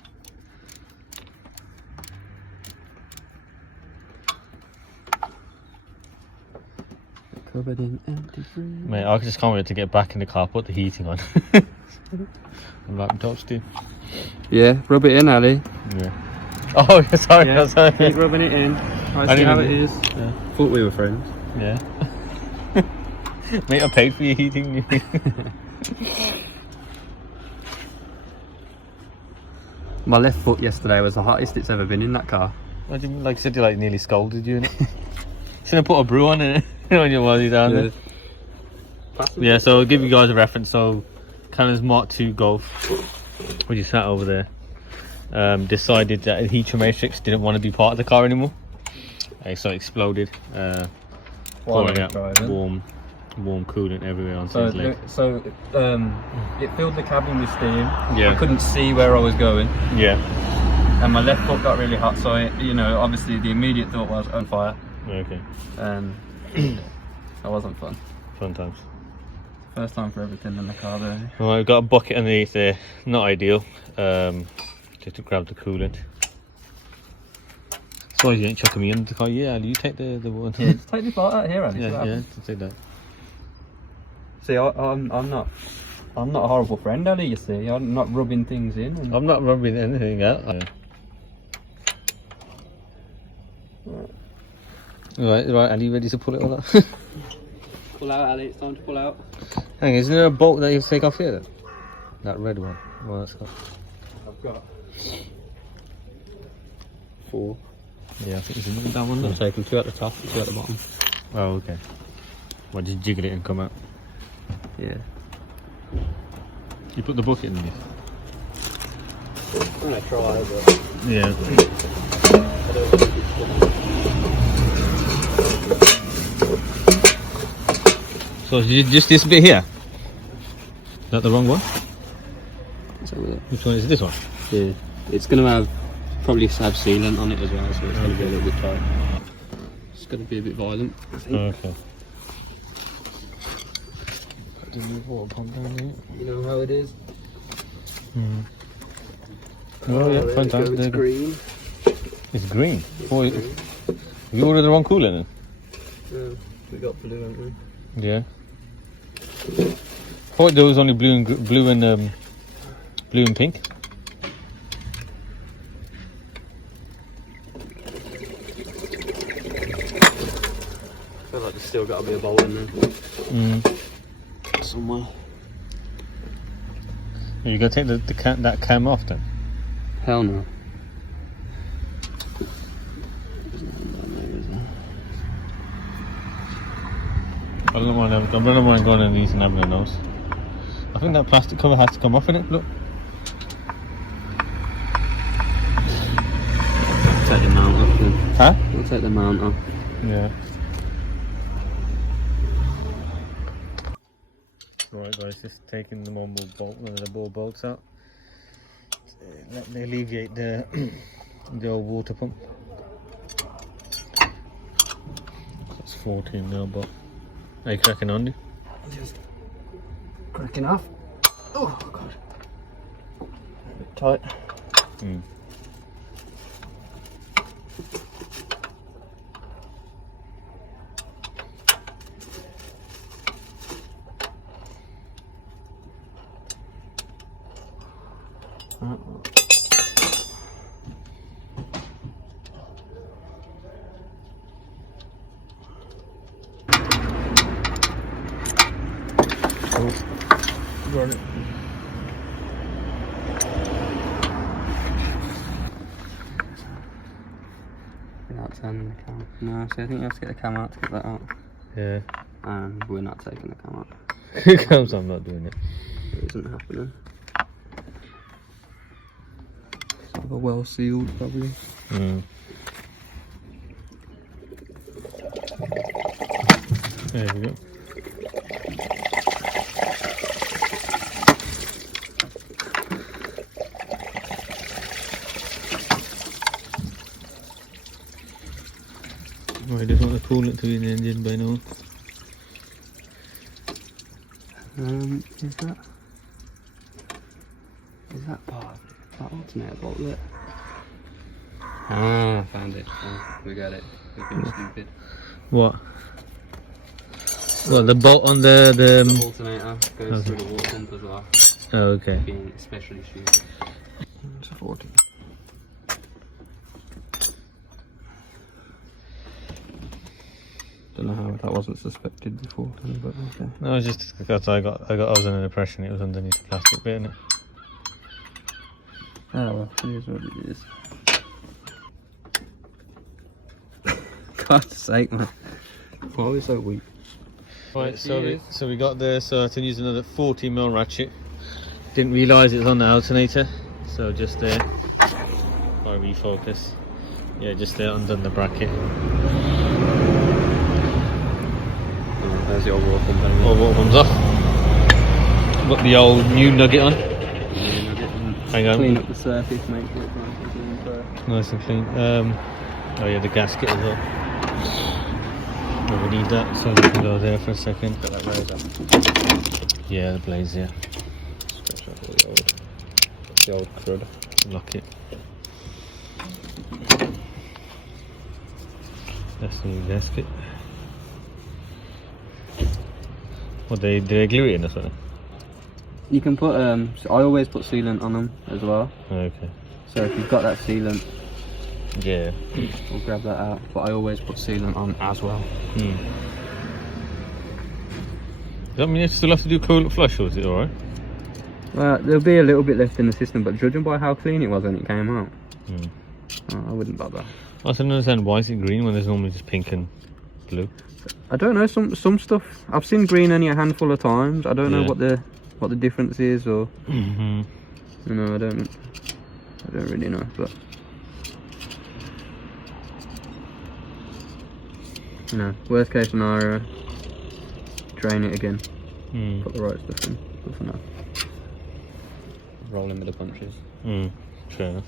Covered in antifreeze. Mate, I just can't wait to get back in the car, put the heating on. I'm laptops too. Yeah, rub it in, Ali. Yeah. Oh, sorry, Yeah, sorry. keep rubbing it in. I see how it is. Yeah. Thought we were friends. Yeah. Mate, I paid for your heating. My left foot yesterday was the hottest it's ever been in that car. What do you mean? Like you said, you like nearly scolded you in it. Should have put a brew on it when you're down there. Yeah, so I'll give you guys a reference. So, Cannon's Mark II Golf, when you sat over there, decided that the heater matrix didn't want to be part of the car anymore. So it exploded, pouring out warm coolant everywhere on his leg. It filled the cabin with steam. Yeah. I couldn't see where I was going. Yeah. And my left foot got really hot, so obviously the immediate thought was on fire. Okay. That wasn't fun. Fun times. First time for everything in the car there. Well, I've got a bucket underneath there. Not ideal. Just to grab the coolant. Sorry, you ain't chucking me in the car. Yeah, Ali, you take the one. Yeah, just take the part out here, Ali. Yeah, take that. See, I'm not a horrible friend, Ali. You see, I'm not rubbing things in. And... I'm not rubbing anything out. Right, Ali, ready to pull it all out? Pull out, Ali. It's time to pull out. Hang on, isn't there a bolt that you have to take off here then? That red one. Well, that's got. I've got 4. Yeah, I think it's another that one. I'm taking 2 at the top and 2 at the bottom. Oh, okay. Well, just jiggle it and come out. Yeah. You put the bucket in this? I'm gonna try, but yeah. I don't think it's good. So just this bit here? Is that the wrong one? Which one is this one? Yeah. It's gonna have probably have sealant on it as well, so it's gonna be a little bit tight. It's gonna be a bit violent, I think. Okay. Put the new water pump down here. You know how it is? Oh yeah, fantastic. It's green. It's green? It's green. You ordered the wrong cooler then? No, we got blue, haven't we? Yeah. Thought there was only blue and pink. I feel like there's still got to be a bolt in there. Somewhere. Are you gonna take that cam off then? Hell no. I don't mind going in these and having a nose. I think that plastic cover has to come off in it, look. Take the mount off then. Huh? We'll take the mount off. Yeah. Right guys, just taking the normal bolt, one of the ball bolts out. Let me alleviate the old water pump. That's 14 mil, but are you cracking on, dude? Just cracking off. Oh god. A bit tight. Run it. Without turning the cam. No, see, I think you have to get the cam out to get that out. Yeah. And we're not taking the cam out. Here comes, I'm not doing it. It isn't happening. It's either well sealed, probably. There we go. I just want the coolant to be in the engine by now. Is that part? That alternator bolt lit? Ah, I found it. Oh, we got it. We've been stupid. What? Well, the bolt on the alternator goes through the water pump as well. Oh, okay. Being especially stupid. It's a 40. Don't know how that wasn't suspected before, but okay. No, it's just because I was under the impression it was underneath the plastic bit, innit? Oh well, here's what it is. God's sake, man. Why are we so weak? Right, so we got there, so I had to use another 40mm ratchet. Didn't realise it was on the alternator, so just there. I refocus. Yeah, just there, undone the bracket. Oh, there's the old water pump. All water pumps off. Got the old new nugget on. Hang on. Clean up the surface, make it nice and clean. Oh yeah, the gasket as well. Oh, we need that, so we can go there for a second. Got that razor. Yeah, the blaze, yeah. Scratch out the old crud. Lock it. That's the new gasket. What, do they glue it in or something? You can put, so I always put sealant on them as well. Okay. So if you've got that sealant, Yeah. we'll grab that out. But I always put sealant on as well. Does that mean you still have to do coolant flush, or is it alright? Well, there'll be a little bit left in the system, but judging by how clean it was when it came out, I wouldn't bother. I don't understand why is it green when there's normally just pink and blue. I don't know, some stuff I've seen green only a handful of times. I don't know what the difference is, or you know, I don't really know, but you know, worst case scenario, drain it again, put the right stuff in. Good for now. Rolling with the punches. Fair enough.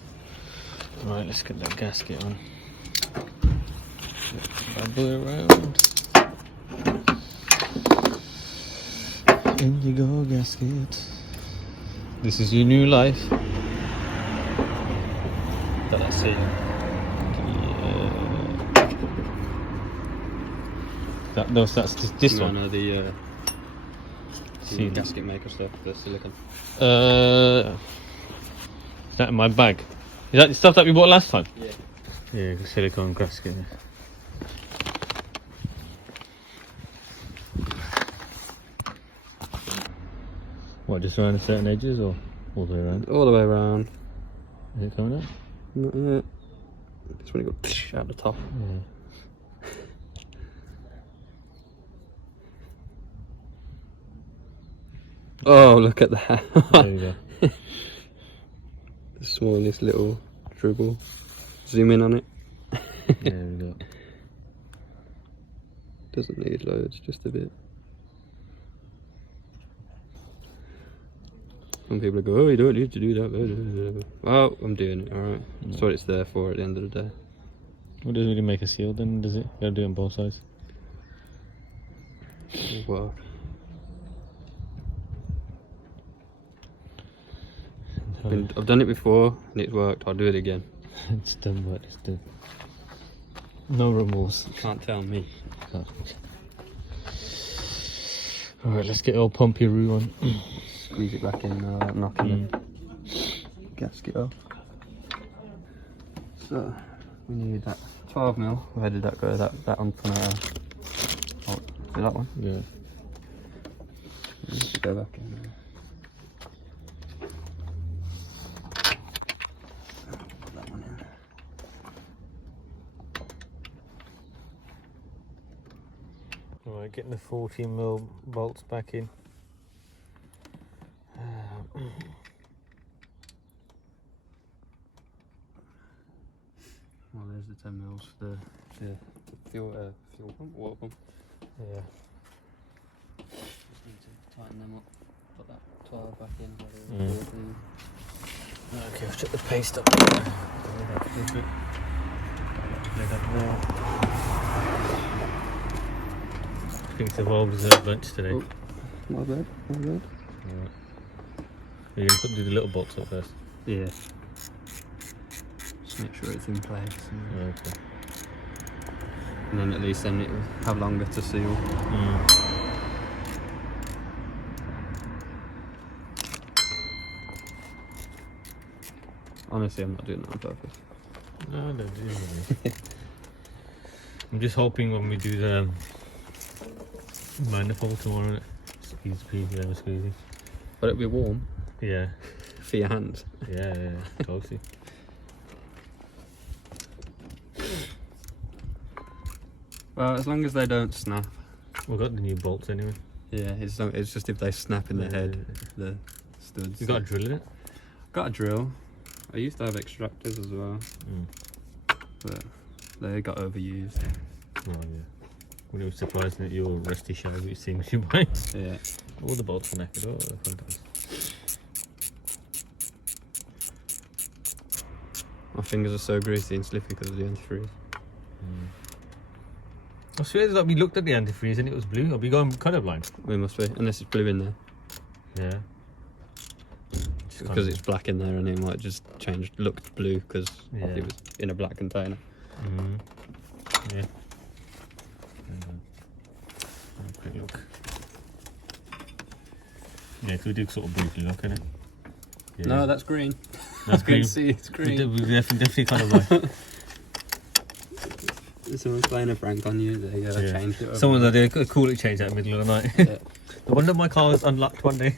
Right, let's get that gasket on. Bubble around. Indigo gasket. This is your new life. Got that seal. Yeah. That's this one. No, the seal. gasket maker stuff, the silicone. Is that in my bag? Is that the stuff that we bought last time? Yeah. Yeah, silicone gasket. What, just around the certain edges or all the way around? All the way around. Is it coming out? Not yet. It's when it goes out the top. Yeah. Oh, look at that. There you go. The smallest little dribble. Zoom in on it. There we go. Doesn't need loads, just a bit. Some people go, oh, you don't need to do that. Well, I'm doing it, alright. That's what it's there for at the end of the day. What does it really make a seal then, does it? You gotta do it on both sides. Well, I've done it before and it's worked. I'll do it again. It's done what it's done. No remorse. You can't tell me. Alright, let's get old Pumpy Roo on. Squeeze it back in, knocking the gasket off. So we need that 12mm. Where did that go? That Alternator. Oh, is that one? Yeah. Let's go back in there. Put that one in. Alright, getting the 14mm bolts back in. Well, there's the 10mm for the fuel pump, water pump. Yeah. Just need to tighten them up. Put that 12 back in. Okay, I've checked the paste up. I think it's a well deserved lunch today. Oh, my bad. Alright. You're going to do the little bolts up first? Yeah. Just make sure it's in place. Okay. And then at least then it will have longer to seal. Honestly, I'm not doing that on purpose. No, I don't do it. I'm just hoping when we do the manifold tomorrow, squeeze peas, squeezy. But it'll be warm. Yeah. for your hands. Yeah, totally. Well, as long as they don't snap. We've got the new bolts anyway. Yeah, it's just if they snap in the head, the studs. You got a drill in it? Got a drill. I used to have extractors as well, but they got overused. Oh yeah. Well, it was surprising that your rusty shell that you're seeing you buy. Yeah. All the bolts connected. Oh, fantastic. My fingers are so greasy and slippy because of the antifreeze. I swear that we looked at the antifreeze and it was blue. Are we going colourblind? We must be, unless it's blue in there. Yeah. Because it's black in there and it might just looked blue because it was in a black container. Yeah. Quick look. Yeah, because we do sort of briefly look at it. Yeah. No, that's green. That's green. See, it's green. We definitely kind of like. Someone's playing a prank on you. They changed it. Someone's idea, a cool change at the middle of the night. Yeah. No wonder my car was unlocked one day.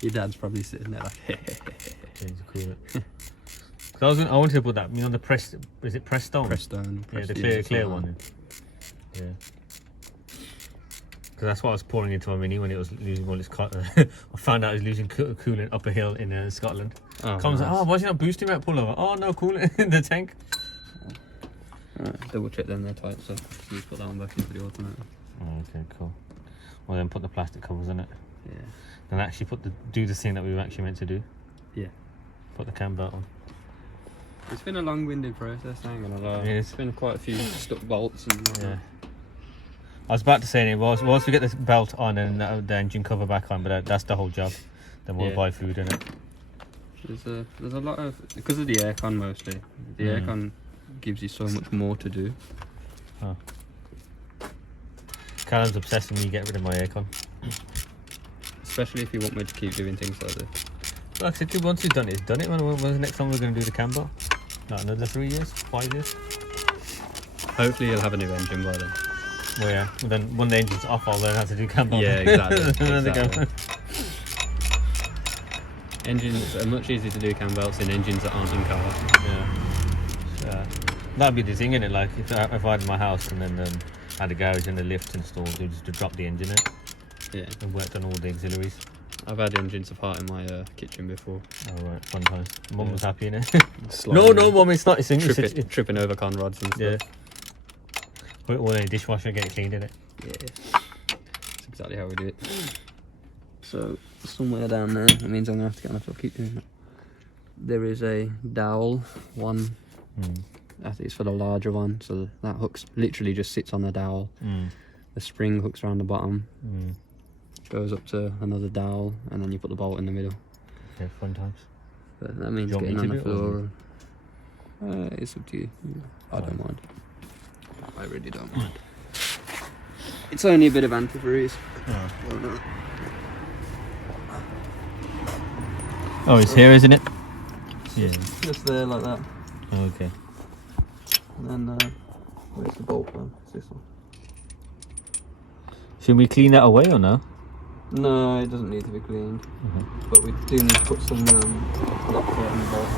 Your dad's probably sitting there like, Change the cooler. I wanted to put that, the press, is it press stone? Press stone. Yeah, the clear one. Yeah. Because that's what I was pouring into my Mini when it was losing all its I found out it was losing coolant up a hill in Scotland. Comes like, oh, why is it not boosting that pullover? Oh, no coolant in the tank. Alright, double check them, they're tight, so you put that one back into the alternator. Oh, okay, cool. Well, then put the plastic covers in it. Yeah. Then actually do the thing that we were actually meant to do. Yeah. Put the cam belt on. It's been a long-winded process, I ain't gonna lie. Yeah, it's been quite a few stuck bolts and yeah. I was about to say, once we get this belt on and the engine cover back on, but that's the whole job. Then we'll buy food in it. There's a lot of, because of the aircon mostly. The aircon gives you so much more to do. Oh. Callum's obsessed with me getting rid of my aircon. Especially if you want me to keep doing things like this. Like I said, once you've done it, it's done it. When's the next time we're going to do the Cambelt? Not another 3 years? 5 years? Hopefully you'll have a new engine by then. Well, yeah. Well, then when the engine's off, I'll learn how to do Cambelt. Yeah, exactly. Engines are much easier to do Cambelts than engines that aren't in cars. Yeah. That'd be the thing, innit? Like if I had my house and then had a garage and a lift installed, just to drop the engine in. Yeah. And worked on all the auxiliaries. I've had engines apart in my kitchen before. Oh right, fun times. Mum was happy, innit? No, Mum, it's not. It's tripping over con rods and stuff. Yeah. Put it all in a dishwasher and get it cleaned, innit? Yeah. That's exactly how we do it. So somewhere down there, it means I'm gonna have to get on. I'll keep doing that. There is a dowel one. I think it's for the larger one, so that hooks literally just sits on the dowel. The spring hooks around the bottom, goes up to another dowel, and then you put the bolt in the middle. Yeah, fun times. But that means getting on the floor. It's up to you. I don't mind. I really don't mind. It's only a bit of antifreeze. Oh, it's here, isn't it? Yeah. Just there like that. Oh, okay. And then, where's the bolt then? It's this one. Should we clean that away or no? No, it doesn't need to be cleaned. But we do need to put some lock in the bolt.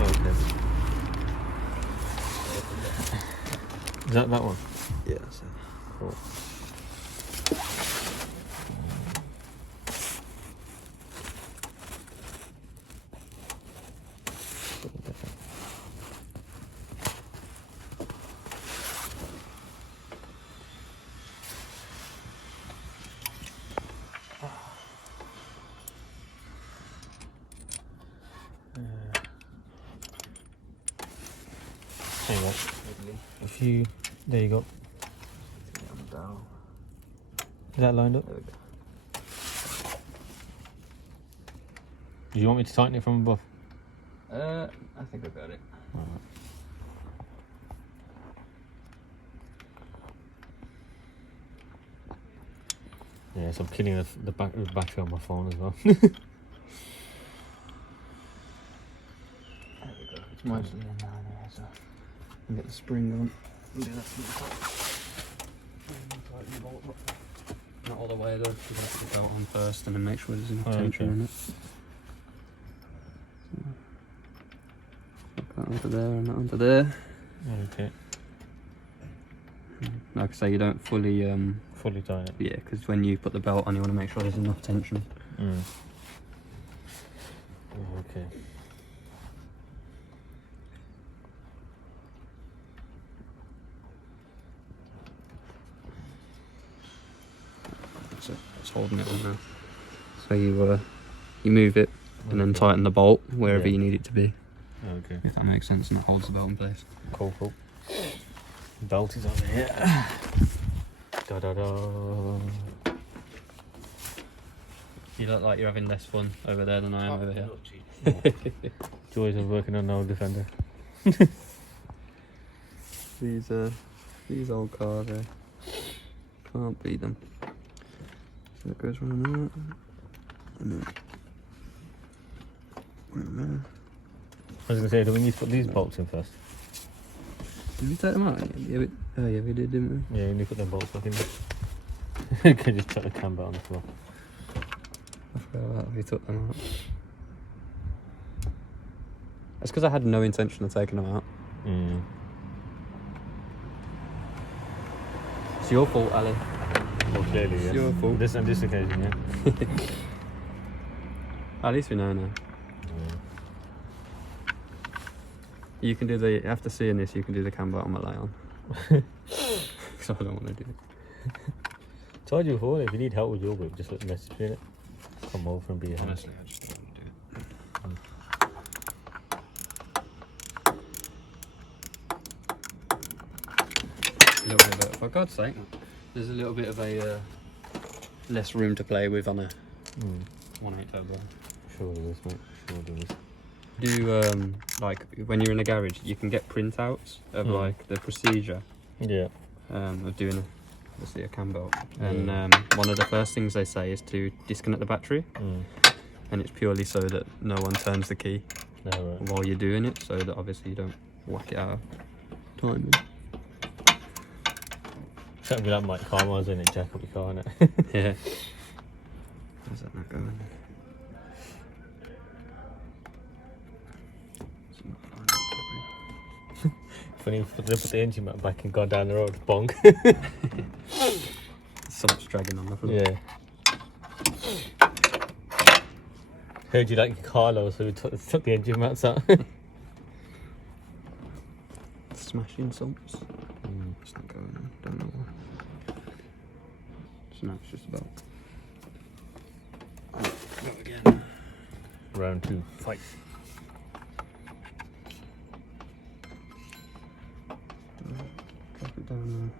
Okay. Is that one? Yeah, that's it. Cool. If you, there you go. Is that lined up? There we go. Do you want me to tighten it from above? I think I've got it. Alright. Yes, I'm killing the battery on my phone as well. There we go. It's mostly in there anyway, so I can get the spring on and do that from the top. Not all the way though, you have to put the belt on first and then make sure there's enough tension okay. in it. Put that onto there and that onto there. Okay. Like I say, you don't fully Fully tighten it. yeah, because when you put the belt on you want to make sure there's enough tension. Okay. So it's holding it on now. So you move it and then tighten the bolt wherever you need it to be. Okay. If that makes sense, and it holds the belt in place. Cool, cool. Belt is on here. Da da da. You look like you're having less fun over there than I am over here. Joys of working on an old Defender. These old cars, can't beat them. So it goes around that, and then around there. I was going to say, do we need to put these bolts in first? Did we take them out? Yeah, we did, didn't we? Yeah, you need to put them bolts back in. You can just chuck the Cambelt on the floor. I forgot about that, we took them out. That's because I had no intention of taking them out. It's your fault, Ali. Well, clearly, yeah. It's your fault. This on this occasion, yeah. At least we know now. You can do the, after seeing this, you can do the Cambelt on my lay on. Because I don't want to do it. Told you before, if you need help with your whip, just let me message me in it. Come over and be a hand. Honestly, I just don't want to do it. A little bit of a, for God's sake, there's a little bit of a less room to play with on a 1.8 turbo. Sure there is, mate. Sure there is. Do like when you're in a garage, you can get printouts of like the procedure of doing obviously a Cambelt, and one of the first things they say is to disconnect the battery, and it's purely so that no one turns the key while you're doing it, so that obviously you don't whack it out of timing. Something like Mike Carmine's in it, jack up your car, innit? Yeah. How's that not going? Funny, they put the engine mount back and gone down the road, bonk. Something's dragging on the front. Yeah. Heard you like your car low, so we took the engine mounts out. Smashing sumps. It's not going on, don't know why. So now it's just about. Go again. Round 2, fight. Drop it down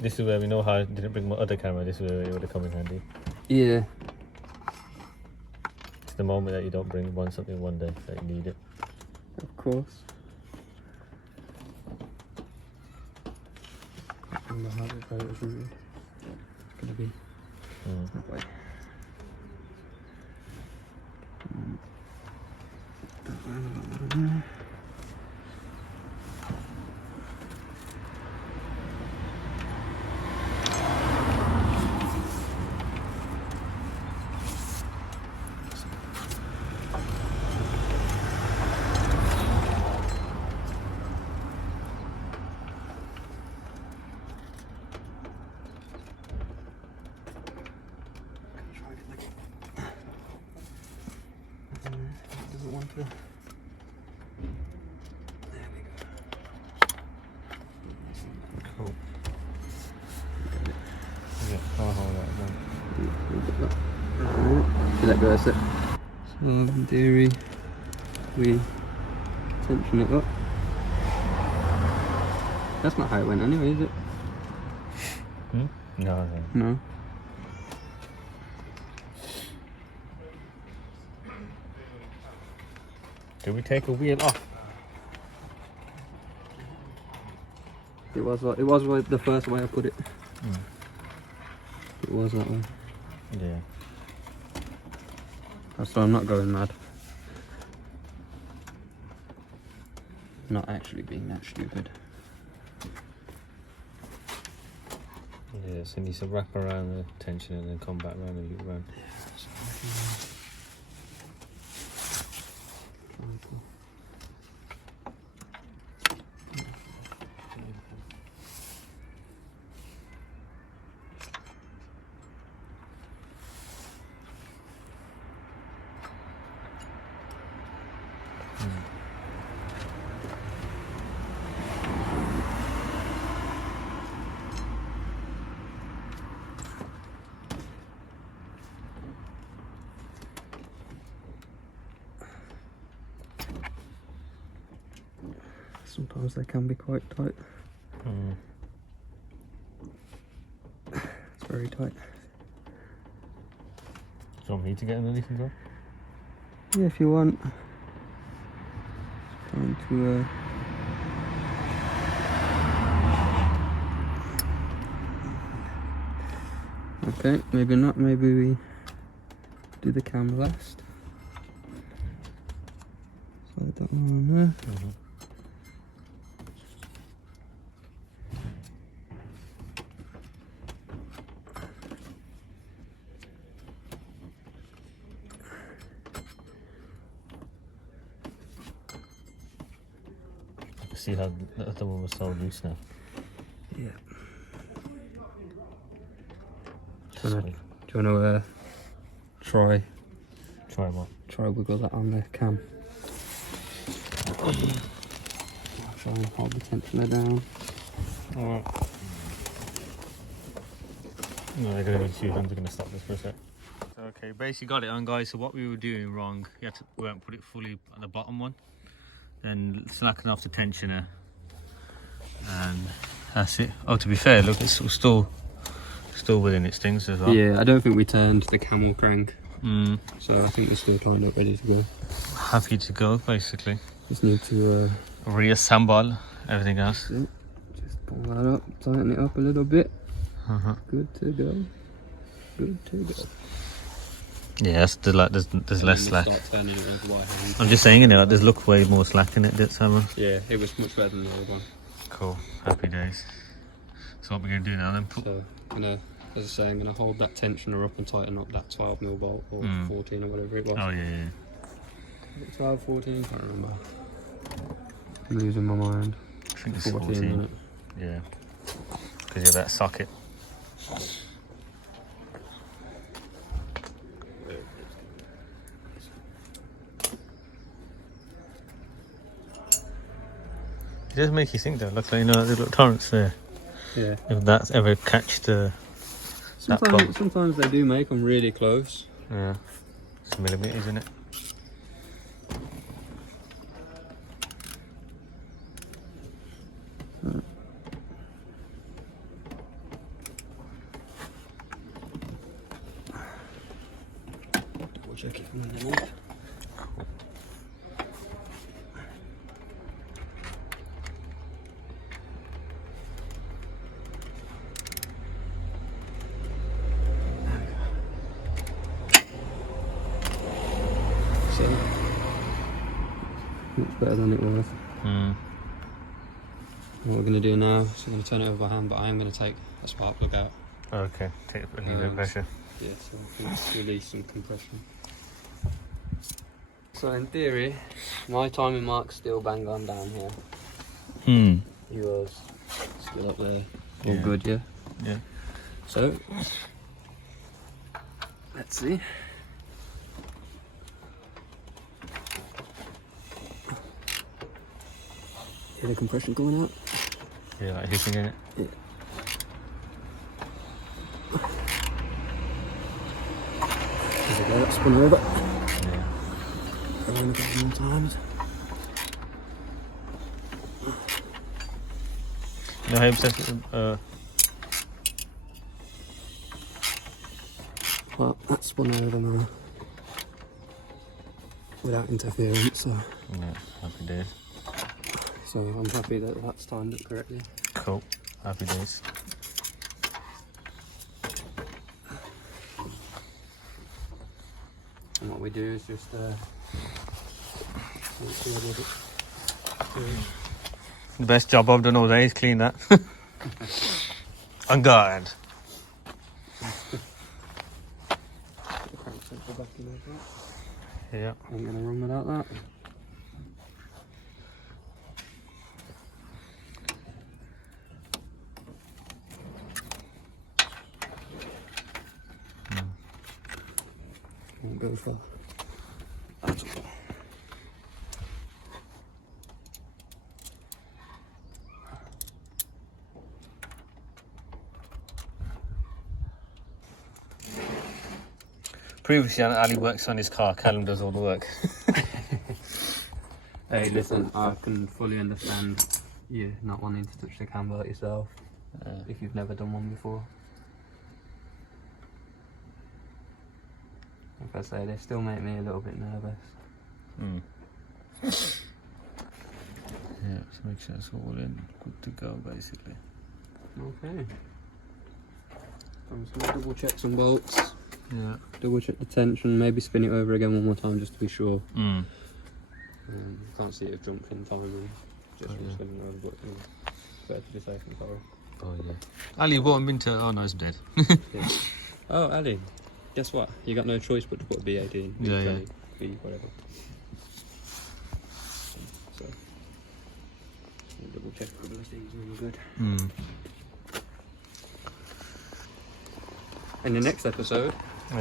This is where we know how I didn't bring my other camera, this is where it would have come in handy. there. Yeah. It's the moment that you don't bring something one day that you need it. Of course. I don't know how to go, isn't it? It's gonna be that way. Doesn't want to. There we go. Cool. Yeah, I'll hold that again. Let go, that's it. So in theory, we tension it up. That's not how it went anyway, is it? No. No. Did we take a wheel off? It was the first way I put it. It was that way. Yeah. So I'm not going mad. Not actually being that stupid. Yeah, so it needs to wrap around the tension and then come back around and loop around. Sometimes they can be quite tight. It's very tight. Do you want me to get underneath as well? Yeah, if you want. Trying to okay, maybe not, maybe we do the cam last. Slide that one on there. See how the other one was so loose now. Yeah. Do you want to try what? Try wiggle that on the cam. I'll try and hold the tensioner down. Alright. No, they're going to be 2 hands. We're going to stop this for a sec. Okay, basically got it on, guys. So what we were doing wrong, we won't put it fully at the bottom one. Then slacken off the tensioner, and that's it. Oh, to be fair, look, it's still within its things as well. Yeah, I don't think we turned the camel crank, so I think we're still kind of ready to go. Happy to go, basically. Just need to reassemble everything else. Just pull that up, tighten it up a little bit. Good to go. Good to go. Yeah, there's less slack. I'm just saying, there's look way more slack in it, did Simon? Yeah, it was much better than the old one. Cool, happy days. So what we're going to do now then? So, as I say, I'm going to hold that tensioner up and tighten up that 12mm bolt, or 14 or whatever it was. Oh yeah. 12, 14, can't remember. I'm losing my mind. I think it's 14. Yeah, because of that socket. It does make you think though, look like, the little torrents there. Yeah. If that's ever catched sometimes they do make them really close. Yeah. It's millimetres, isn't it? Double check it from underneath. Much better than it was. What we're going to do now is we're going to turn it over by hand, but I am going to take a spark plug out. Okay, take a little bit of pressure. Yeah, so I can release some compression. So in theory, my timing mark's still bang on down here. Yours still up there. All good, yeah? Yeah. So, let's see. Hear the compression going out? Yeah, like hissing in it. Yeah. There we go, that's spun over. Yeah. Around a couple more times. No, how you said Well, that's spun over now. Without interference, so. yeah, happy days. So I'm happy that that's timed it correctly. Cool, happy days. And what we do is just The best job I've done all day is clean that. On guard. Yeah. Ain't gonna run without that. Won't go far. Previously, Ali works on his car. Callum does all the work. Hey, listen, I can fully understand you not wanting to touch the Cambelt yourself if you've never done one before. Like I say, they still make me a little bit nervous. Yeah, so make sure it's all in, good to go, basically. Okay. I'm just gonna double check some bolts. Yeah. Double check the tension, maybe spin it over again one more time just to be sure. Can't see it have jumped in time just from spinning over, but you know, better to be safe than sorry. Oh yeah. Ali, what have been to? Oh no, it's dead. Yeah. Oh, Ali, guess what? You got no choice but to put BAD in. Yeah. B, whatever. So, double check a couple of things and we're good. In the next episode,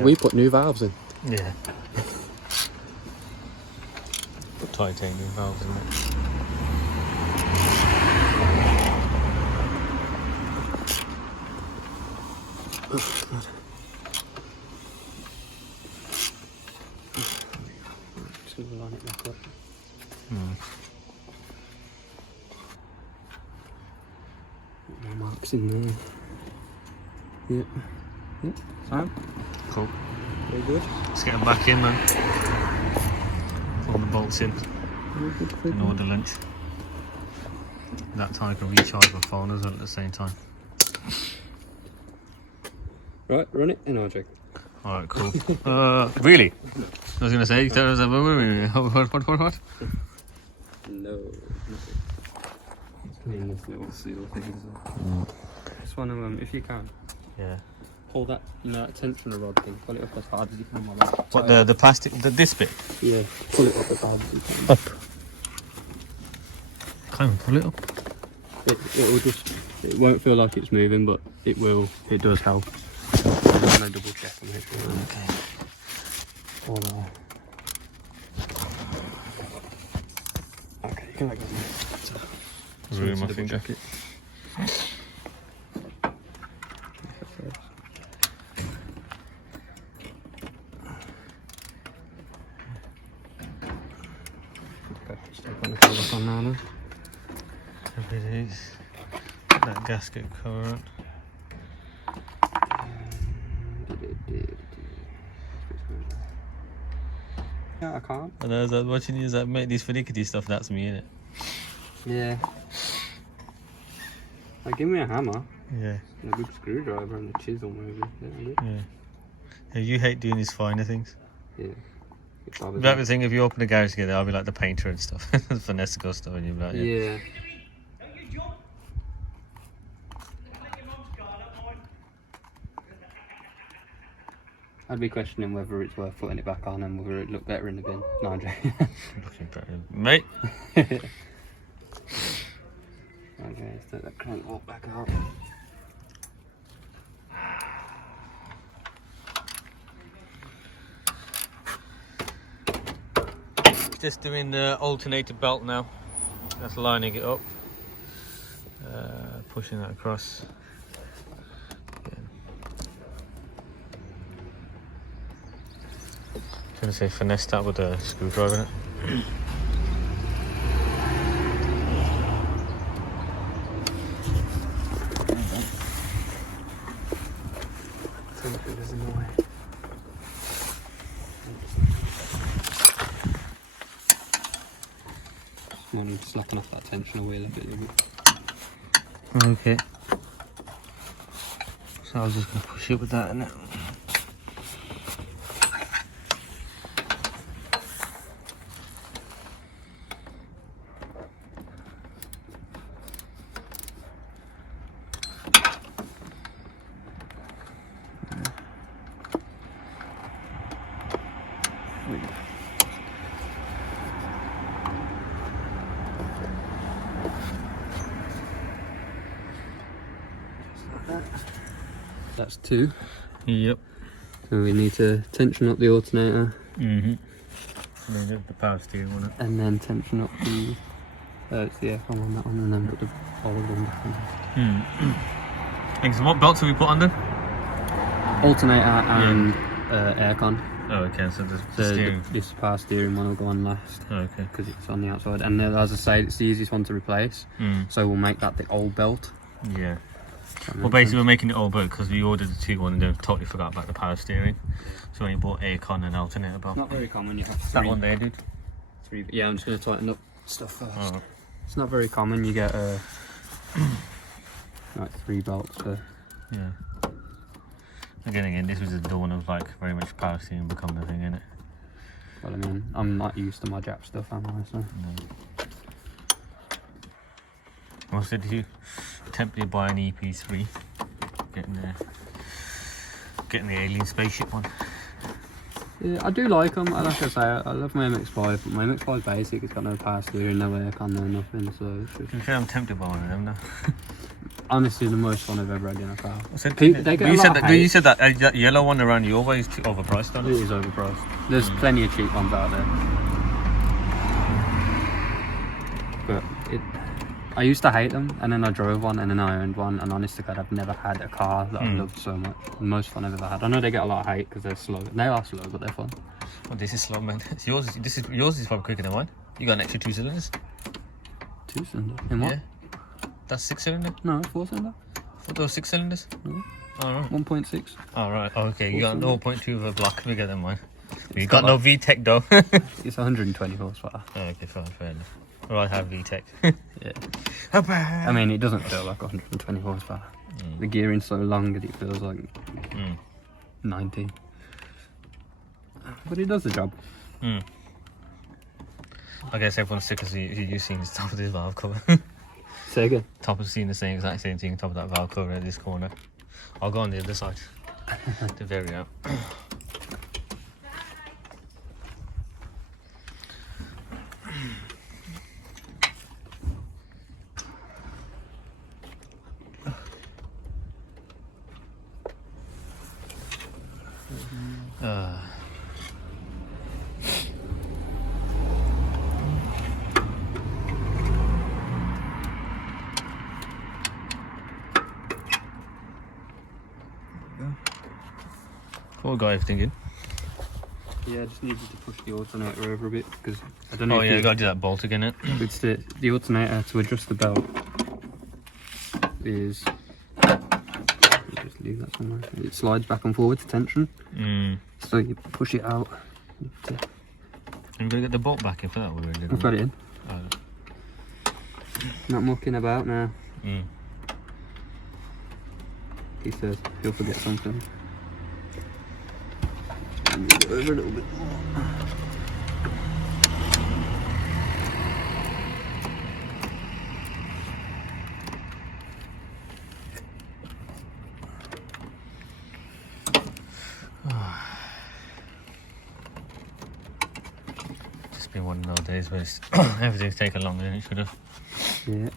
we put new valves in. Yeah. Put titanium valves in it. Just gonna line it back up. Put more marks in there. Yep. Yep. Fine. Cool. Very good. Let's get them back in, man. Pull the bolts in and order lunch. That time I can recharge my phone as well at the same time. Right, run it and I'll check. Alright, cool. Really? I was going to say, what? No, nothing. Clean this little seal thing as well. Just one of them, if you can. Yeah. Pull that, you know, that tensioner rod thing. Pull it up as hard as you can on my back. What, the plastic, this bit? Yeah, pull it up as hard as you can. Up. Can't even pull it up. It will just, it won't feel like it's moving, but it will, it does help. I'm going to double check and make sure. Okay. All there. Okay, you can let go. Ruin my finger. Check it. On now, then. It is. That gasket cover on. Yeah, I can't. And as I was watching you make these finicky stuff, that's me, innit? Yeah. Like, give me a hammer. Yeah. And a big screwdriver and a chisel, maybe. Yeah, Yeah, you hate doing these finer things. yeah. That the thing, if you open a garage together, I'll be like the painter and stuff. Finesse stuff, and you'll be like, Yeah. I'd be questioning whether it's worth putting it back on and whether it'd look better in the bin. No, I'm joking. Looking better. Mate! Okay, let's take that crank bolt back out. Just doing the alternator belt now. That's lining it up. Pushing that across. Again. I was going to say finesse that with a screwdriver in it. I'm slapping off that tensioner wheel a bit. Okay. So I was just going to push it with that in it. That's 2. Yep. So we need to tension up the alternator. And then the power steering on it. And then tension up the it's the aircon on that one, and then put the old one back on. Thanks. So what belts have we put on then? Alternator and aircon. Oh, okay. So the So steering. this power steering one will go on last. Oh, okay. Because it's on the outside, and as I say, it's the easiest one to replace. So we'll make that the old belt. Yeah. Well, basically, we're making it all belt because we ordered the 2-1 and then totally forgot about the power steering. So we bought Aircon and Alternator Belt. It's not very common. You have 3. That one there, dude. 3. Yeah, I'm just going to tighten up stuff first. Oh. It's not very common. You get like 3 belts for. Yeah. Again, this was the dawn of like very much power steering becoming a thing, innit? Well, I mean, I'm not used to my Jap stuff, am I? So. No. What did you tempted by an EP3? Getting the alien spaceship one. Yeah, I do like them. Like I say, I love my MX5, but my MX5 is basic. It's got no power steering, no aircon, no nothing. So it's just... I'm sure I'm tempted by one of them now. Honestly, the most fun I've ever had in a car. You said that yellow one around your way is too overpriced, on it? It is overpriced. There's plenty of cheap ones out there. But I used to hate them, and then I drove one, and then I owned one, and honestly, God, I've never had a car that I loved so much. The most fun I've ever had. I know they get a lot of hate because they're slow. They are slow, but they're fun. Oh, this is slow, man. Yours is probably quicker than mine. You got an extra 2 cylinders. 2 cylinder? In what? Yeah. That's 6 cylinder. No, 4 cylinder. For those 6 cylinders. All right. 1.6. All right. Okay, you got 0.2 of a block bigger than mine. You got no VTEC though. It's 120 horsepower. Oh, okay, fair enough. Well, I have VTEC. Yeah. I mean, it doesn't feel like 120 horsepower. The gearing's so long that it feels like 90. But it does the job. I guess everyone's sick of you seeing the top of this valve cover. Say again. Top of seeing the exact same thing, top of that valve cover at this corner. I'll go on the other side to vary out. Cool, got everything in. Yeah, I just needed to push the alternator over a bit because I don't know. Oh yeah, you gotta do that bolt again. It's the alternator to adjust the belt is. Just leave that somewhere. It slides back and forward to tension. So you push it out. I'm gonna get the bolt back in for that already. I've got it in. Not mucking about now. He says he'll forget something. Move it over a little bit more. Just been one of those days where everything's taken longer than it should have. Yeah.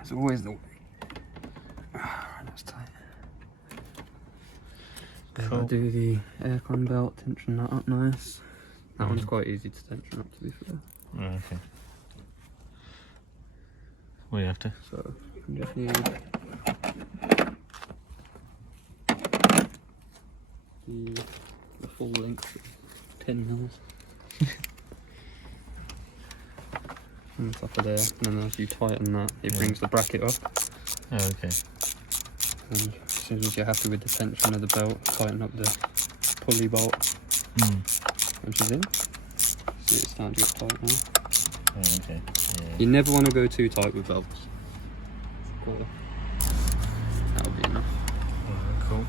It's always the way. That's tight. Cool. I'll do the aircon belt, tension that up nice. That one's quite easy to tension up, to be fair. Okay. What do you have to? So you just need the full length of 10 mils. On the top of there, and then as you tighten that, it brings the bracket up. Oh, okay. And as soon as you're happy with the tension of the belt, tighten up the pulley bolt, which is in. See, it's starting to get tight now. Oh, okay. Yeah. You never want to go too tight with belts. Cool. That'll be enough. Cool.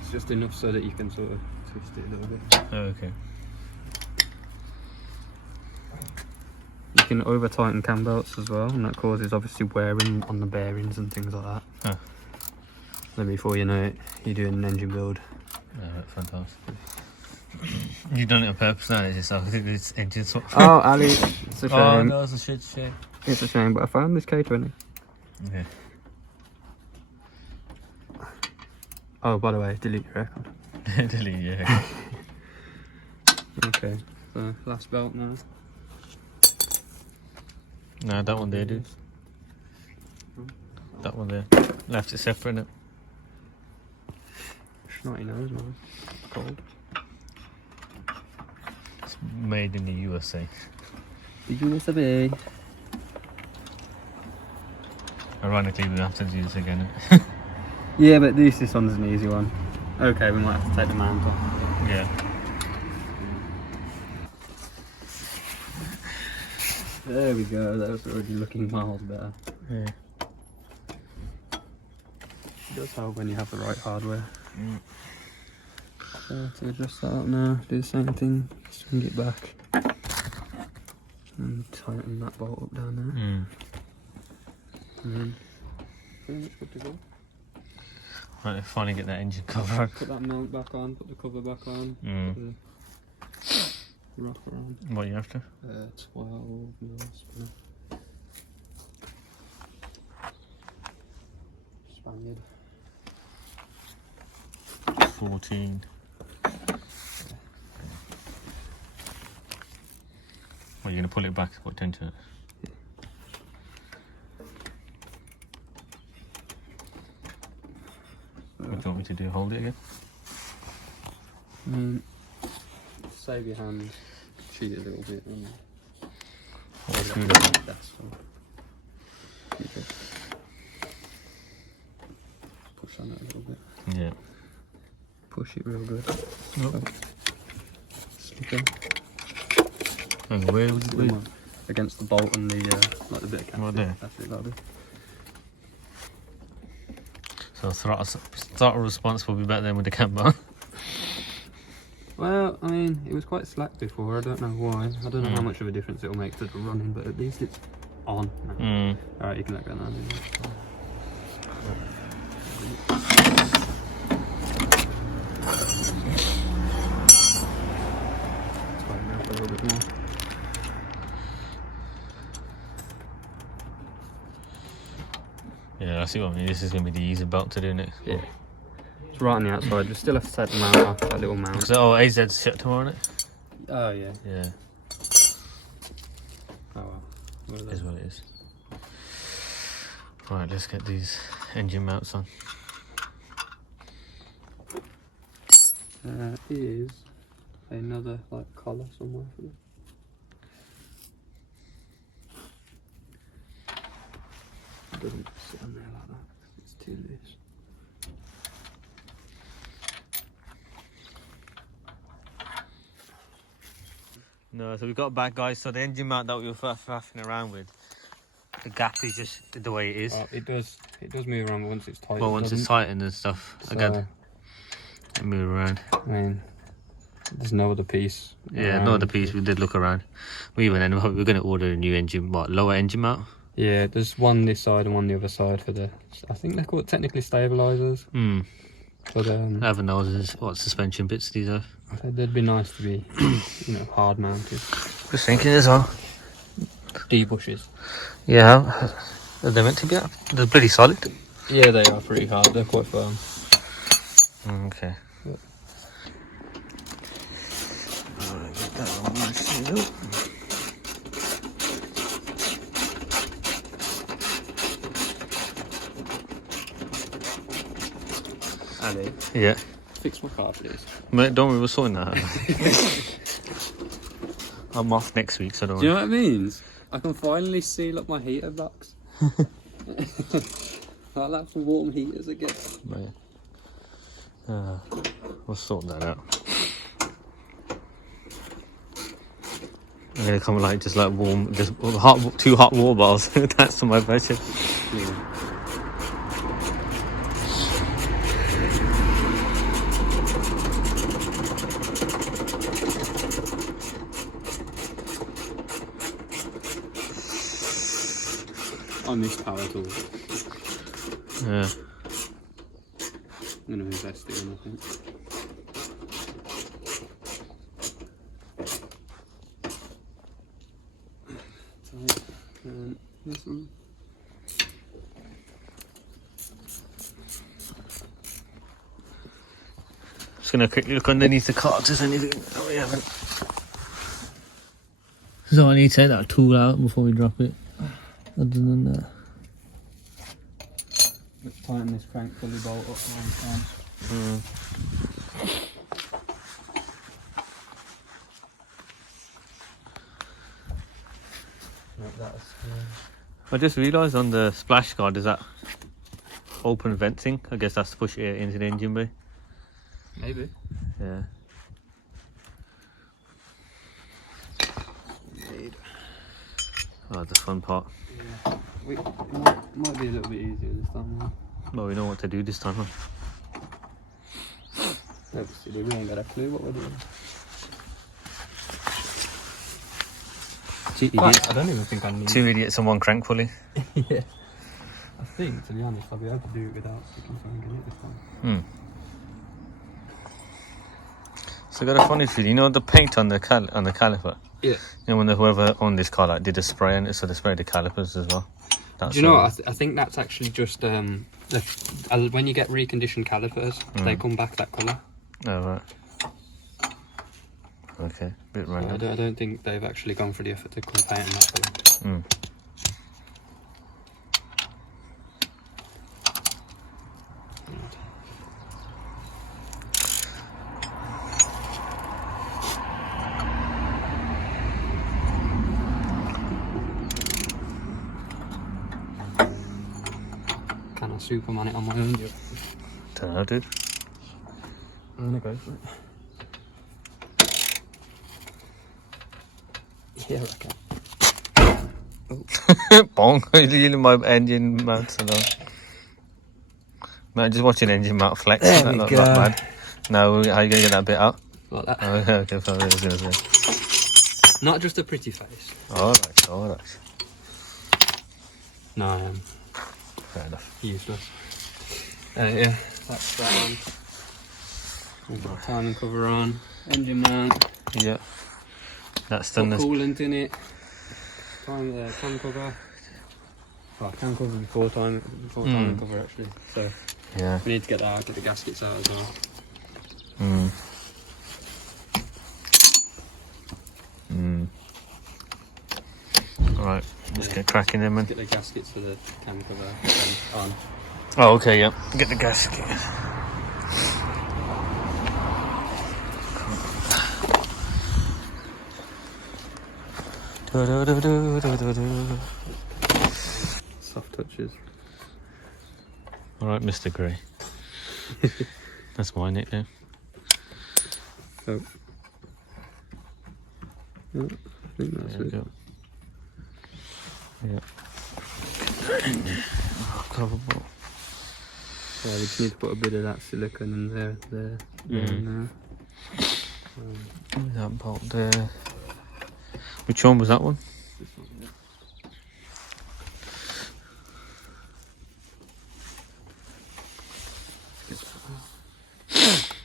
It's just enough so that you can sort of twist it a little bit. Oh, okay. You can over tighten cam belts as well, and that causes obviously wearing on the bearings and things like that. Huh. Then before you know it, you're doing an engine build. Oh, fantastic. You've done it on purpose now, it's just it's engine swap. Oh, Ali, it's a shame. Oh, no, it's a shame. It's a shame, but I found this K20. Okay. Oh, by the way, delete your aircon. Delete, yeah. Okay, so last belt now. No, that one there, dude. That one there. Left it separate, innit? Snotty nose, man. Cold. It's made in the USA. The USA. Ironically, we have to do this again. Yeah, but this one's an easy one. Okay, we might have to take the mount off. Yeah. There we go, that was already looking miles better. Yeah. It does help when you have the right hardware. Mm. So to adjust that up now, do the same thing, swing it back. And tighten that bolt up down there. Mm. And then pretty much good to go. Right, finally get that engine cover on. Put that mount back on, put the cover back on, Mm. put the rocker on. What are you after? 12 mils. Spaniard. 14. Well, you're going to pull it back, put 10 to it. What do you want me to do? Hold it again? Save your hands, cheat a little bit, and Screw that. that's all. You just push on it a little bit. Yeah. Push it real good. Nope. Stick it. And where would you Come on. Against the bolt and the like the bit of cap. Right there. That's it, that'll do. So throttle response will be better than with the camber. Well, I mean, it was quite slack before. I don't know why. I don't know how Mm. much of a difference it'll make to the running, but at least it's on now. Mm. Alright, you can let go now. Tighten it up a little bit more. Yeah, I see what I mean. This is going to be the easy belt to do next. Yeah. It's right on the outside. We still have to take the mount off, that little mount. So, AZ's shut tomorrow, isn't it? Oh, yeah. Yeah, Oh, well. What is what it is. Right, let's get these engine mounts on. Is another, like, collar somewhere for them. It doesn't sit on there like that. It's too loose. No, so we got back, guys. So the engine mount that we were faffing around with, the gap is just the way it is. Well, it does move around once it's tight. Well, once it's tightened and stuff, So, again, it move around. I mean, there's no other piece. Yeah, no other piece. We did look around. We even ended up, we were going to order a new engine, lower engine mount. Yeah, there's one this side and one the other side for the. I think they're called technically stabilizers. Hmm. But Heaven knows what suspension bits these are. they'd be nice to be, hard mounted. Just thinking as well. D bushes. Yeah, are they meant to be? They're pretty solid. Yeah, they are pretty hard. They're quite firm. Okay. Yeah. Alright, get that one nicely up. Ali, Yeah. fix my car, please. Mate, don't worry, we're sorting that out. I'm off next week, so don't Do you worry. know what it means? I can finally seal up my heater blocks. I'll have some warm heaters again. Mate. We'll sort that out. I'm gonna come just warm, just two hot water bottles. That's my version. Yeah. On this power tool, Yeah. I'm going to invest it in, I think. This one. Just gonna quickly look underneath the car. If there's anything that we haven't. So I need to take that tool out before we drop it. Other than that. Let's tighten this crank pulley bolt up one time. I just realised on the splash guard, is that open venting? I guess that's to push air into the engine bay. Maybe. Yeah. Oh, the fun part. Yeah. It might be a little bit easier this time. Huh? Well, we know what to do this time, huh? Obviously, we ain't got a clue what we're doing. I don't even think I need 2 idiots and 1 crank pulley. Yeah. I think, to be honest, I'll be able to do it without sticking something in it this time. So I got a funny feeling, you know the paint on the caliper? Yeah. You know when whoever owned this car like, did a spray on it, so they sprayed the calipers as well. That's do you know what? I think that's actually just when you get reconditioned calipers, they come back that colour. Oh, right. Okay, bit random. I don't think they've actually gone for the effort to come paint in that colour. Can I Superman it on my own? Don't know, dude. I'm gonna go for it. Yeah, I reckon. Bong, leaving my engine mounts alone. Man, just watching engine mount flex. There That we look go. like mad. Now, how are you going to get that bit out? Like that. Oh, okay, fine, I was going to say. Not just a pretty face. Alright, alright. No, I am Fair enough. useless. Yeah, that's that one. We've got timing cover on, engine mount, Yeah. That's got done this. coolant in it, cam cover. Oh, cam cover before timing cover actually. So Yeah. we need to get that out, get the gaskets out as well. Alright, let's get cracking then, man. Get the gaskets for the cam cover on. Oh, okay, yeah. Get the gasket. Soft touches. Alright, Mr. Grey. That's my nickname. So, yeah, I think that's There we it. go. Yeah. Coverable. Yeah, we just need to put a bit of that silicone in there, and there. That bolt there. Which one was that one? This one, yeah.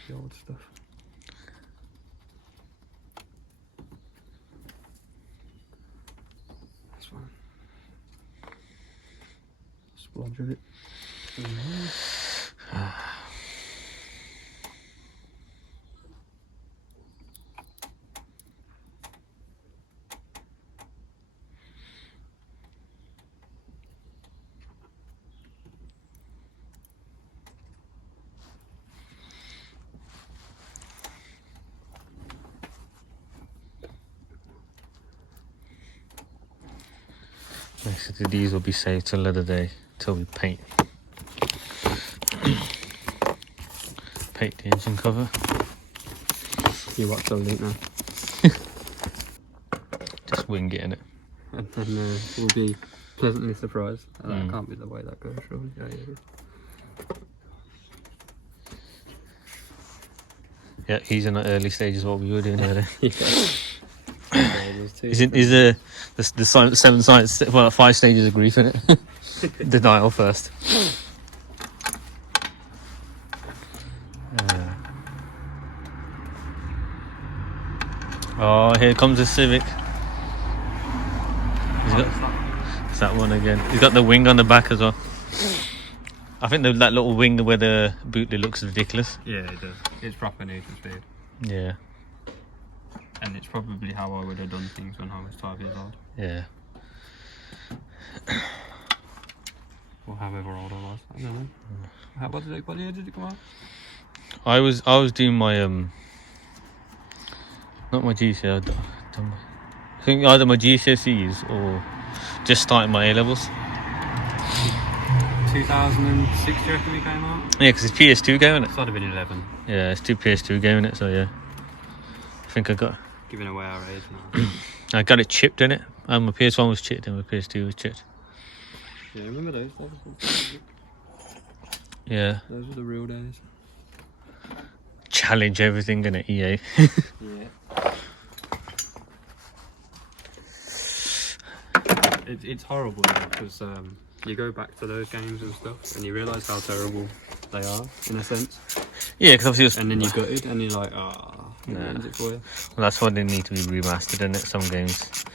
The old stuff. This one. Splodge of it. Basically, these will be saved till another day, till we paint. Paint the engine cover. You watch the link now. Just wing it in it. And then we'll be pleasantly surprised. That can't be the way that goes, surely. Yeah, he's in the early stages of what we were doing earlier. Is Is the 7 science, well, 5 stages of grief in it? Denial first. Oh, here comes the Civic. It's that one again. He's got the wing on the back as well. I think that little wing where the boot looks ridiculous. Yeah, it does. It's proper need for speed. Yeah. And it's probably how I would have done things when I was 12 years old. Yeah. Or however old I was. I don't know. What year did it come out? I was doing my not my GCSE. I think either my GCSEs or just starting my A levels. 2006, do you reckon we came out? Yeah, because it's PS2 game, isn't it? It's would have been 11. Yeah, it's two PS2 game, isn't it? So yeah, I think I got. Giving away our age now. I got it chipped in it. My PS1 was chipped and my PS2 was chipped. Yeah, remember those? Yeah. Those were the real days. Challenge everything in it, EA. Yeah. It's horrible because you go back to those games and stuff and you realise how terrible they are in a sense. Yeah, because obviously and then you got it and you're like, it ruins it for you. Well, that's why they need to be remastered in it. Some games,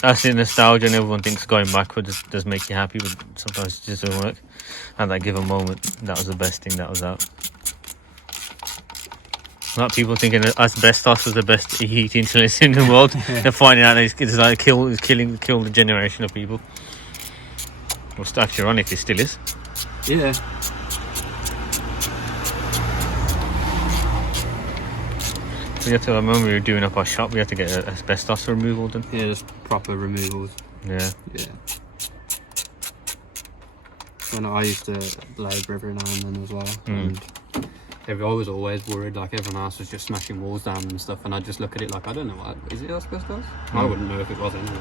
that's the nostalgia, and everyone thinks going backwards does make you happy, but sometimes it just doesn't work. At that given moment, that was the best thing that was out. Not people thinking that asbestos was the best heating solution in the world. They're finding out it's like killed a generation of people. Well, it's actually ironic, it still is. Yeah. We had to, I remember we were doing up our shop, we had to get asbestos removal done. Yeah, just proper removals. Yeah. Yeah. And I used to labour every now and then as well. And I was always worried, like everyone else was just smashing walls down and stuff, and I'd just look at it like, I don't know, what is it asbestos? I wouldn't know if it was anyway.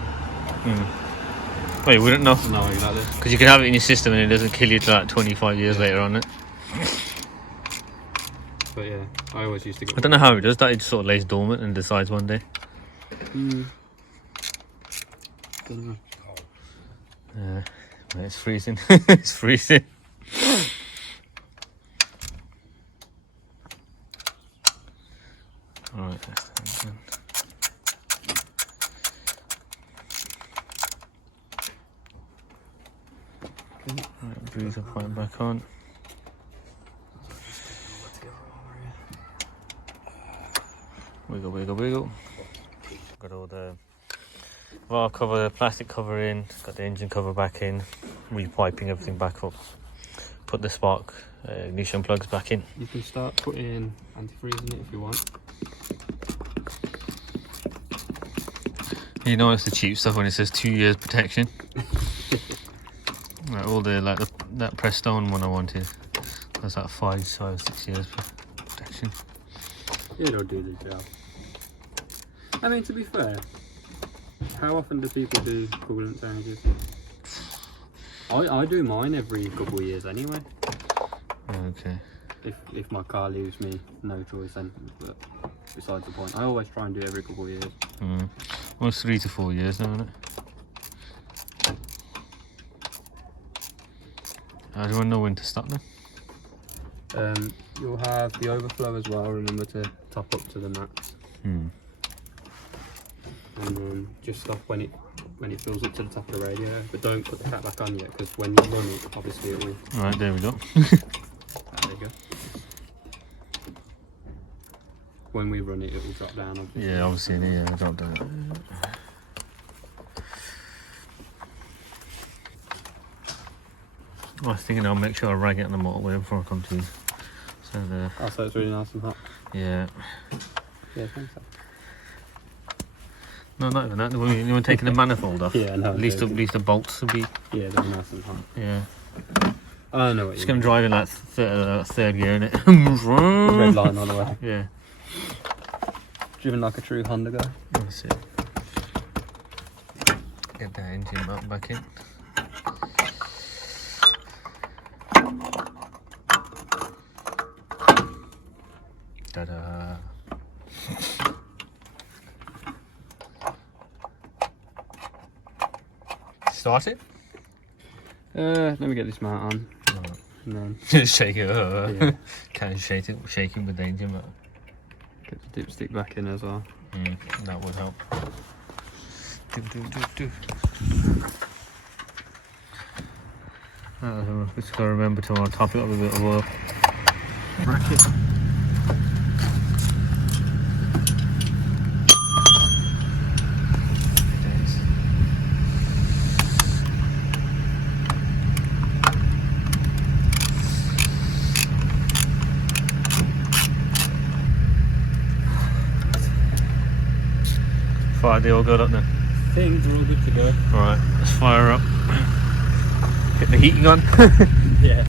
Well, you wouldn't know. No, exactly. Because you can have it in your system and it doesn't kill you till like 25 years later on it. But yeah, I always used to get... I don't know how it does that, it just sort of lays dormant and decides one day. Don't know. Yeah, it's freezing. It's freezing. Alright. Right, breathe up, right back on. Wiggle, wiggle, wiggle. Got all the valve cover, the plastic cover in, got the engine cover back in, repiping everything back up. Put the spark ignition plugs back in. You can start putting antifreeze in it if you want. You know it's the cheap stuff when it says 2 years protection. Right, all the that Prestone one I wanted. That's like 5, 6 years protection. Yeah, it'll do the job. I mean, to be fair, how often do people do coolant changes? I do mine every couple of years anyway. Okay. If my car leaves me no choice, then, but besides the point, I always try and do every couple of years. Well, it's 3 to 4 years now, isn't it? How do I know when to stop then? You'll have the overflow as well, remember to top up to the max. And then just stop when it fills up to the top of the radiator, but don't put the cap back on yet, because when you run it, obviously it will... Right, there we go. There you go. When we run it, it will drop down, obviously. Yeah, obviously, yeah, drop down. I was thinking I'll make sure I rag it on the motorway before I come to you. So so it's really nice and hot. Yeah. Yeah, I think so. No, not even that. You were taking the manifold off. Yeah, no. At least the bolts will be. Yeah, they're nice and hot. Yeah. I know what Just you gonna drive in like third gear in it. Red line on the way. Yeah. Driven like a true Honda guy. That's it. Get that engine mount back in. Ta-da. Start it? Let me get this mount on. Right. And then Just shake it. Yeah. Can't shake it with the engine mount. get the dipstick back in as well. That would help. Just gotta remember to top it up with a bit of oil. Bracket. far, they all good up then? Things are all good to go. Alright, let's fire up. Get the heating on. Yeah.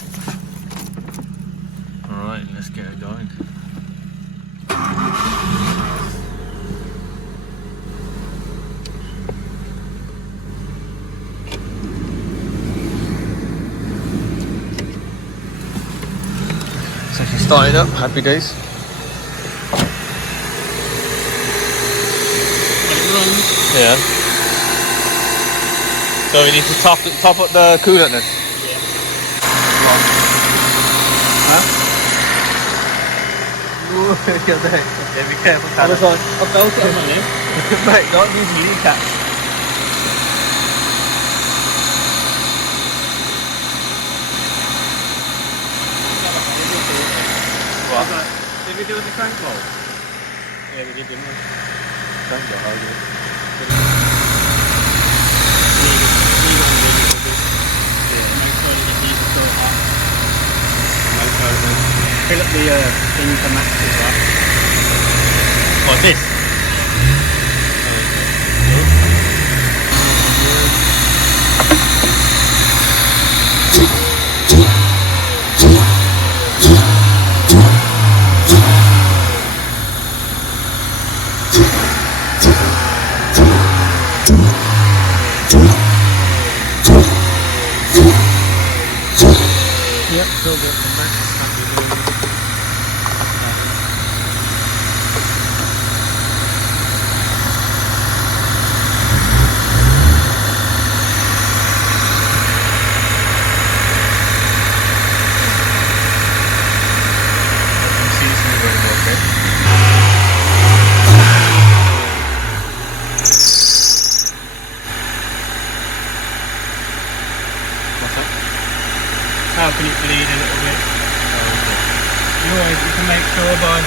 Alright, let's get it going. So she started up, happy days. Yeah. So we need to top up the coolant then? Yeah. Huh? Ooh, yeah, be careful. I was like, I felt it on my name. Mate, don't use your kneecaps. What? Did we do the crank bolt? Yeah, we did, didn't we? Crank bolt, how good. Make sure that it needs to go hot. Fill up the thing to max as well. What, this? Yep, still got the max happy doing. How can it bleed a little bit? You can make sure by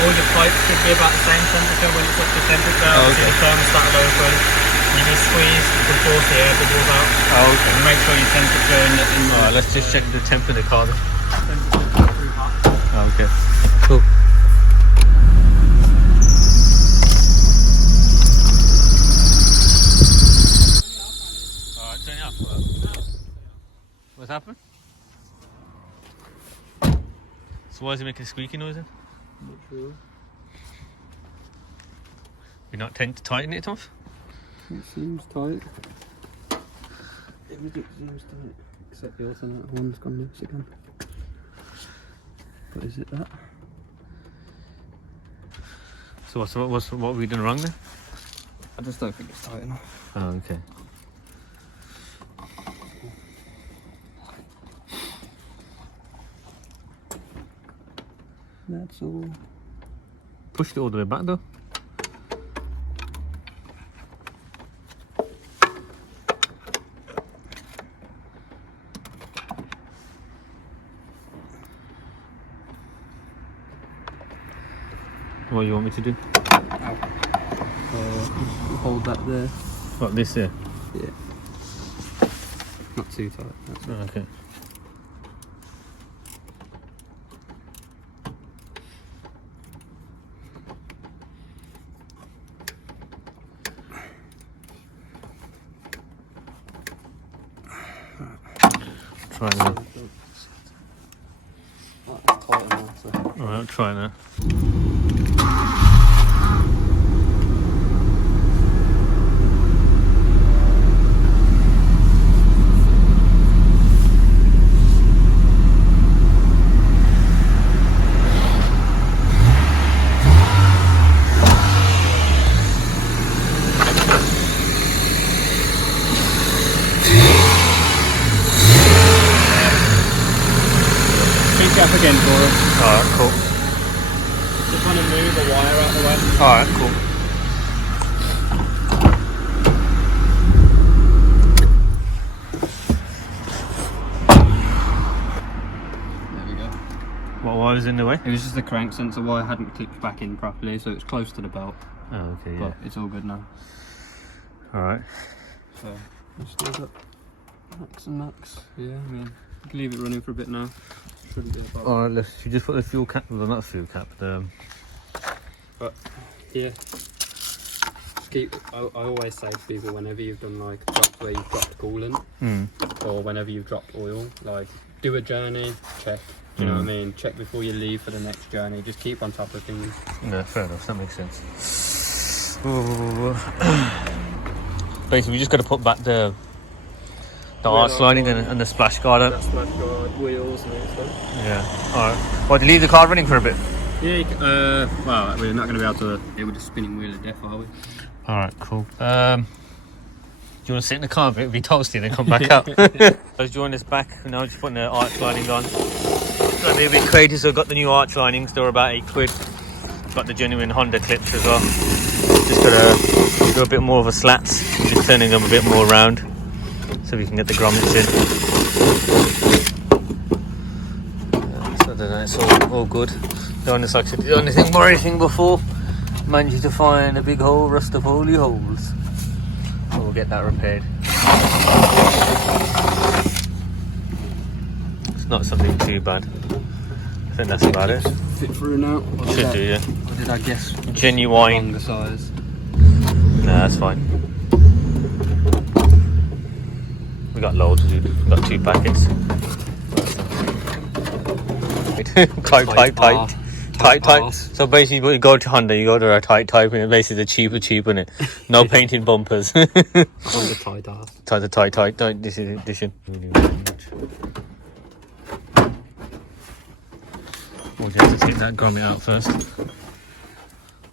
all your pipes should be about the same temperature when it's up to temperature. Okay. The thermostat will open. You just squeeze to force the air bubbles out. Oh, okay. And make sure your temperature in the Alright, let's just check the temp in the car then. too hot. Oh, okay. Cool. Alright, turn it off. What's happened? So why is it making a squeaky noise then? Not sure. You're not tend to tighten it off? It seems tight. Everything seems tight. Except the alternator one's gone loose again. But is it that? So what have we done wrong then? I just don't think it's tight enough. Oh, okay. That's all. Pushed it all the way back though. What do you want me to do? Hold that there. What, this here? Yeah. Not too tight. That's Oh, okay. Try that. That's tight enough. So. Alright, I'll try that. Up again for us. Alright, cool. Just want to move the wire out of the way. Alright, cool. There we go. What wire's in the way? It was just the crank sensor wire hadn't clicked back in properly, so it's close to the belt. Oh, okay, yeah. But it's all good now. Alright. So we've still got max and max. Yeah, I mean, we can leave it running for a bit now. Shouldn't be a problem. Alright, let's you just put the fuel cap, well not fuel cap, But yeah, keep. I always say to people, whenever you've done like drops where you've dropped coolant, or whenever you've dropped oil, like do a journey, check. You know what I mean? Check before you leave for the next journey. Just keep on top of things. Yeah, fair enough. That makes sense. Basically, we just got to put back the arch lining and the splash guard on. That splash guard, wheels and all stuff. Yeah. All right. Well, leave the car running for a bit. Yeah. Well, we're not going to be able to deal with the spinning wheel of death, are we? All right. Cool. Do you want to sit in the car a bit, be toasty, and then come back out? Let's join us back. Now just putting the arch lining on. Got a bit crazy, so I've got the new arch linings. They're about £8. Got the genuine Honda clips as well. Just gotta do a bit more of a slats. Just turning them a bit more round so we can get the grommets in. So I don't know, it's all good. The only thing worrying before, managed to find a big hole, rust of holy holes. So we'll get that repaired. It's not something too bad. I think that's about it. Fit through now. Should do, yeah. What did I guess? Genuine. The size. No, that's fine. We got loads, dude. We got 2 packets. Tight. So basically, when you go to Honda, you go to a tight type, and basically the cheap, isn't it? No painted bumpers. Honda tight ass. Tight. Don't this is edition. We'll just have to take that grommet out first.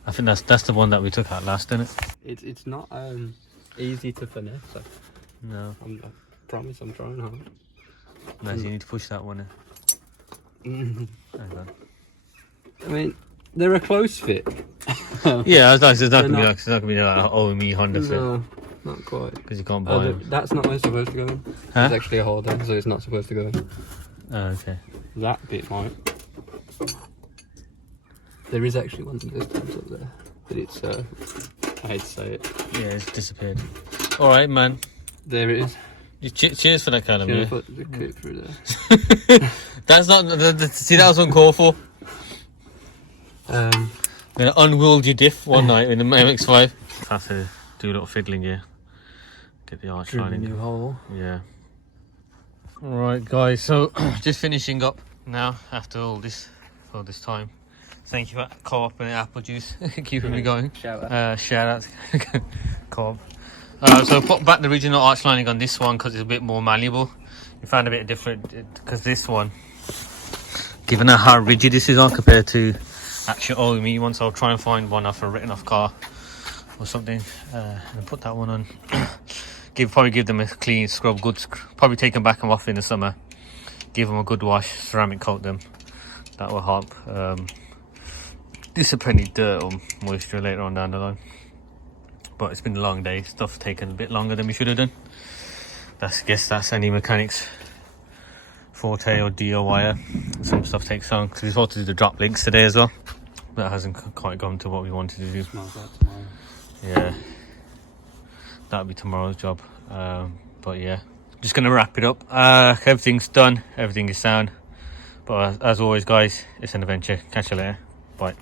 I think that's the one that we took out last, isn't it? It's not easy to finesse. So No. I promise I'm trying hard. No, so you need to push that one in. Hang on. I mean, they're a close fit. Yeah, it's not gonna be like an OME Honda fit. No, not quite. Because you can't buy them. That's not where it's supposed to go in. Huh? It's actually a holder, so it's not supposed to go in. Oh, okay. That bit might. There is actually one of those tabs up there, but it's I hate to say it. Yeah, it's disappeared. Alright, man. There it is. Cheers for that, Callum. Should I Yeah. put the clip through there? That's not. See, that was uncalled for. Um, Gonna unwieldy diff one night in the MX-5. Have to do a little fiddling here. Get the arch lining. new hole. Yeah. Alright, guys. So just finishing up now after all this time. Thank you for Co-op and apple juice keeping me going. Shout out. Shout out to Co-op. So I put back the original arch lining on this one because it's a bit more malleable. We found a bit different because this one, given how rigid this is on compared to actual OME one, so I'll try and find one off a written off car or something and put that one on. Probably give them a clean scrub, probably take them back and off in the summer, give them a good wash, ceramic coat them. That will help. Disappear any dirt or moisture later on down the line. But it's been a long day. Stuff's taken a bit longer than we should have done. I guess that's any mechanic's forte or DIY. Some stuff takes long because we're supposed to do the drop links today as well. That hasn't quite gone to what we wanted to do. Smells like tomorrow. Yeah, that'll be tomorrow's job. But yeah, just gonna wrap it up. Everything's done. Everything is sound. But as always, guys, it's an adventure. Catch you later. Bye.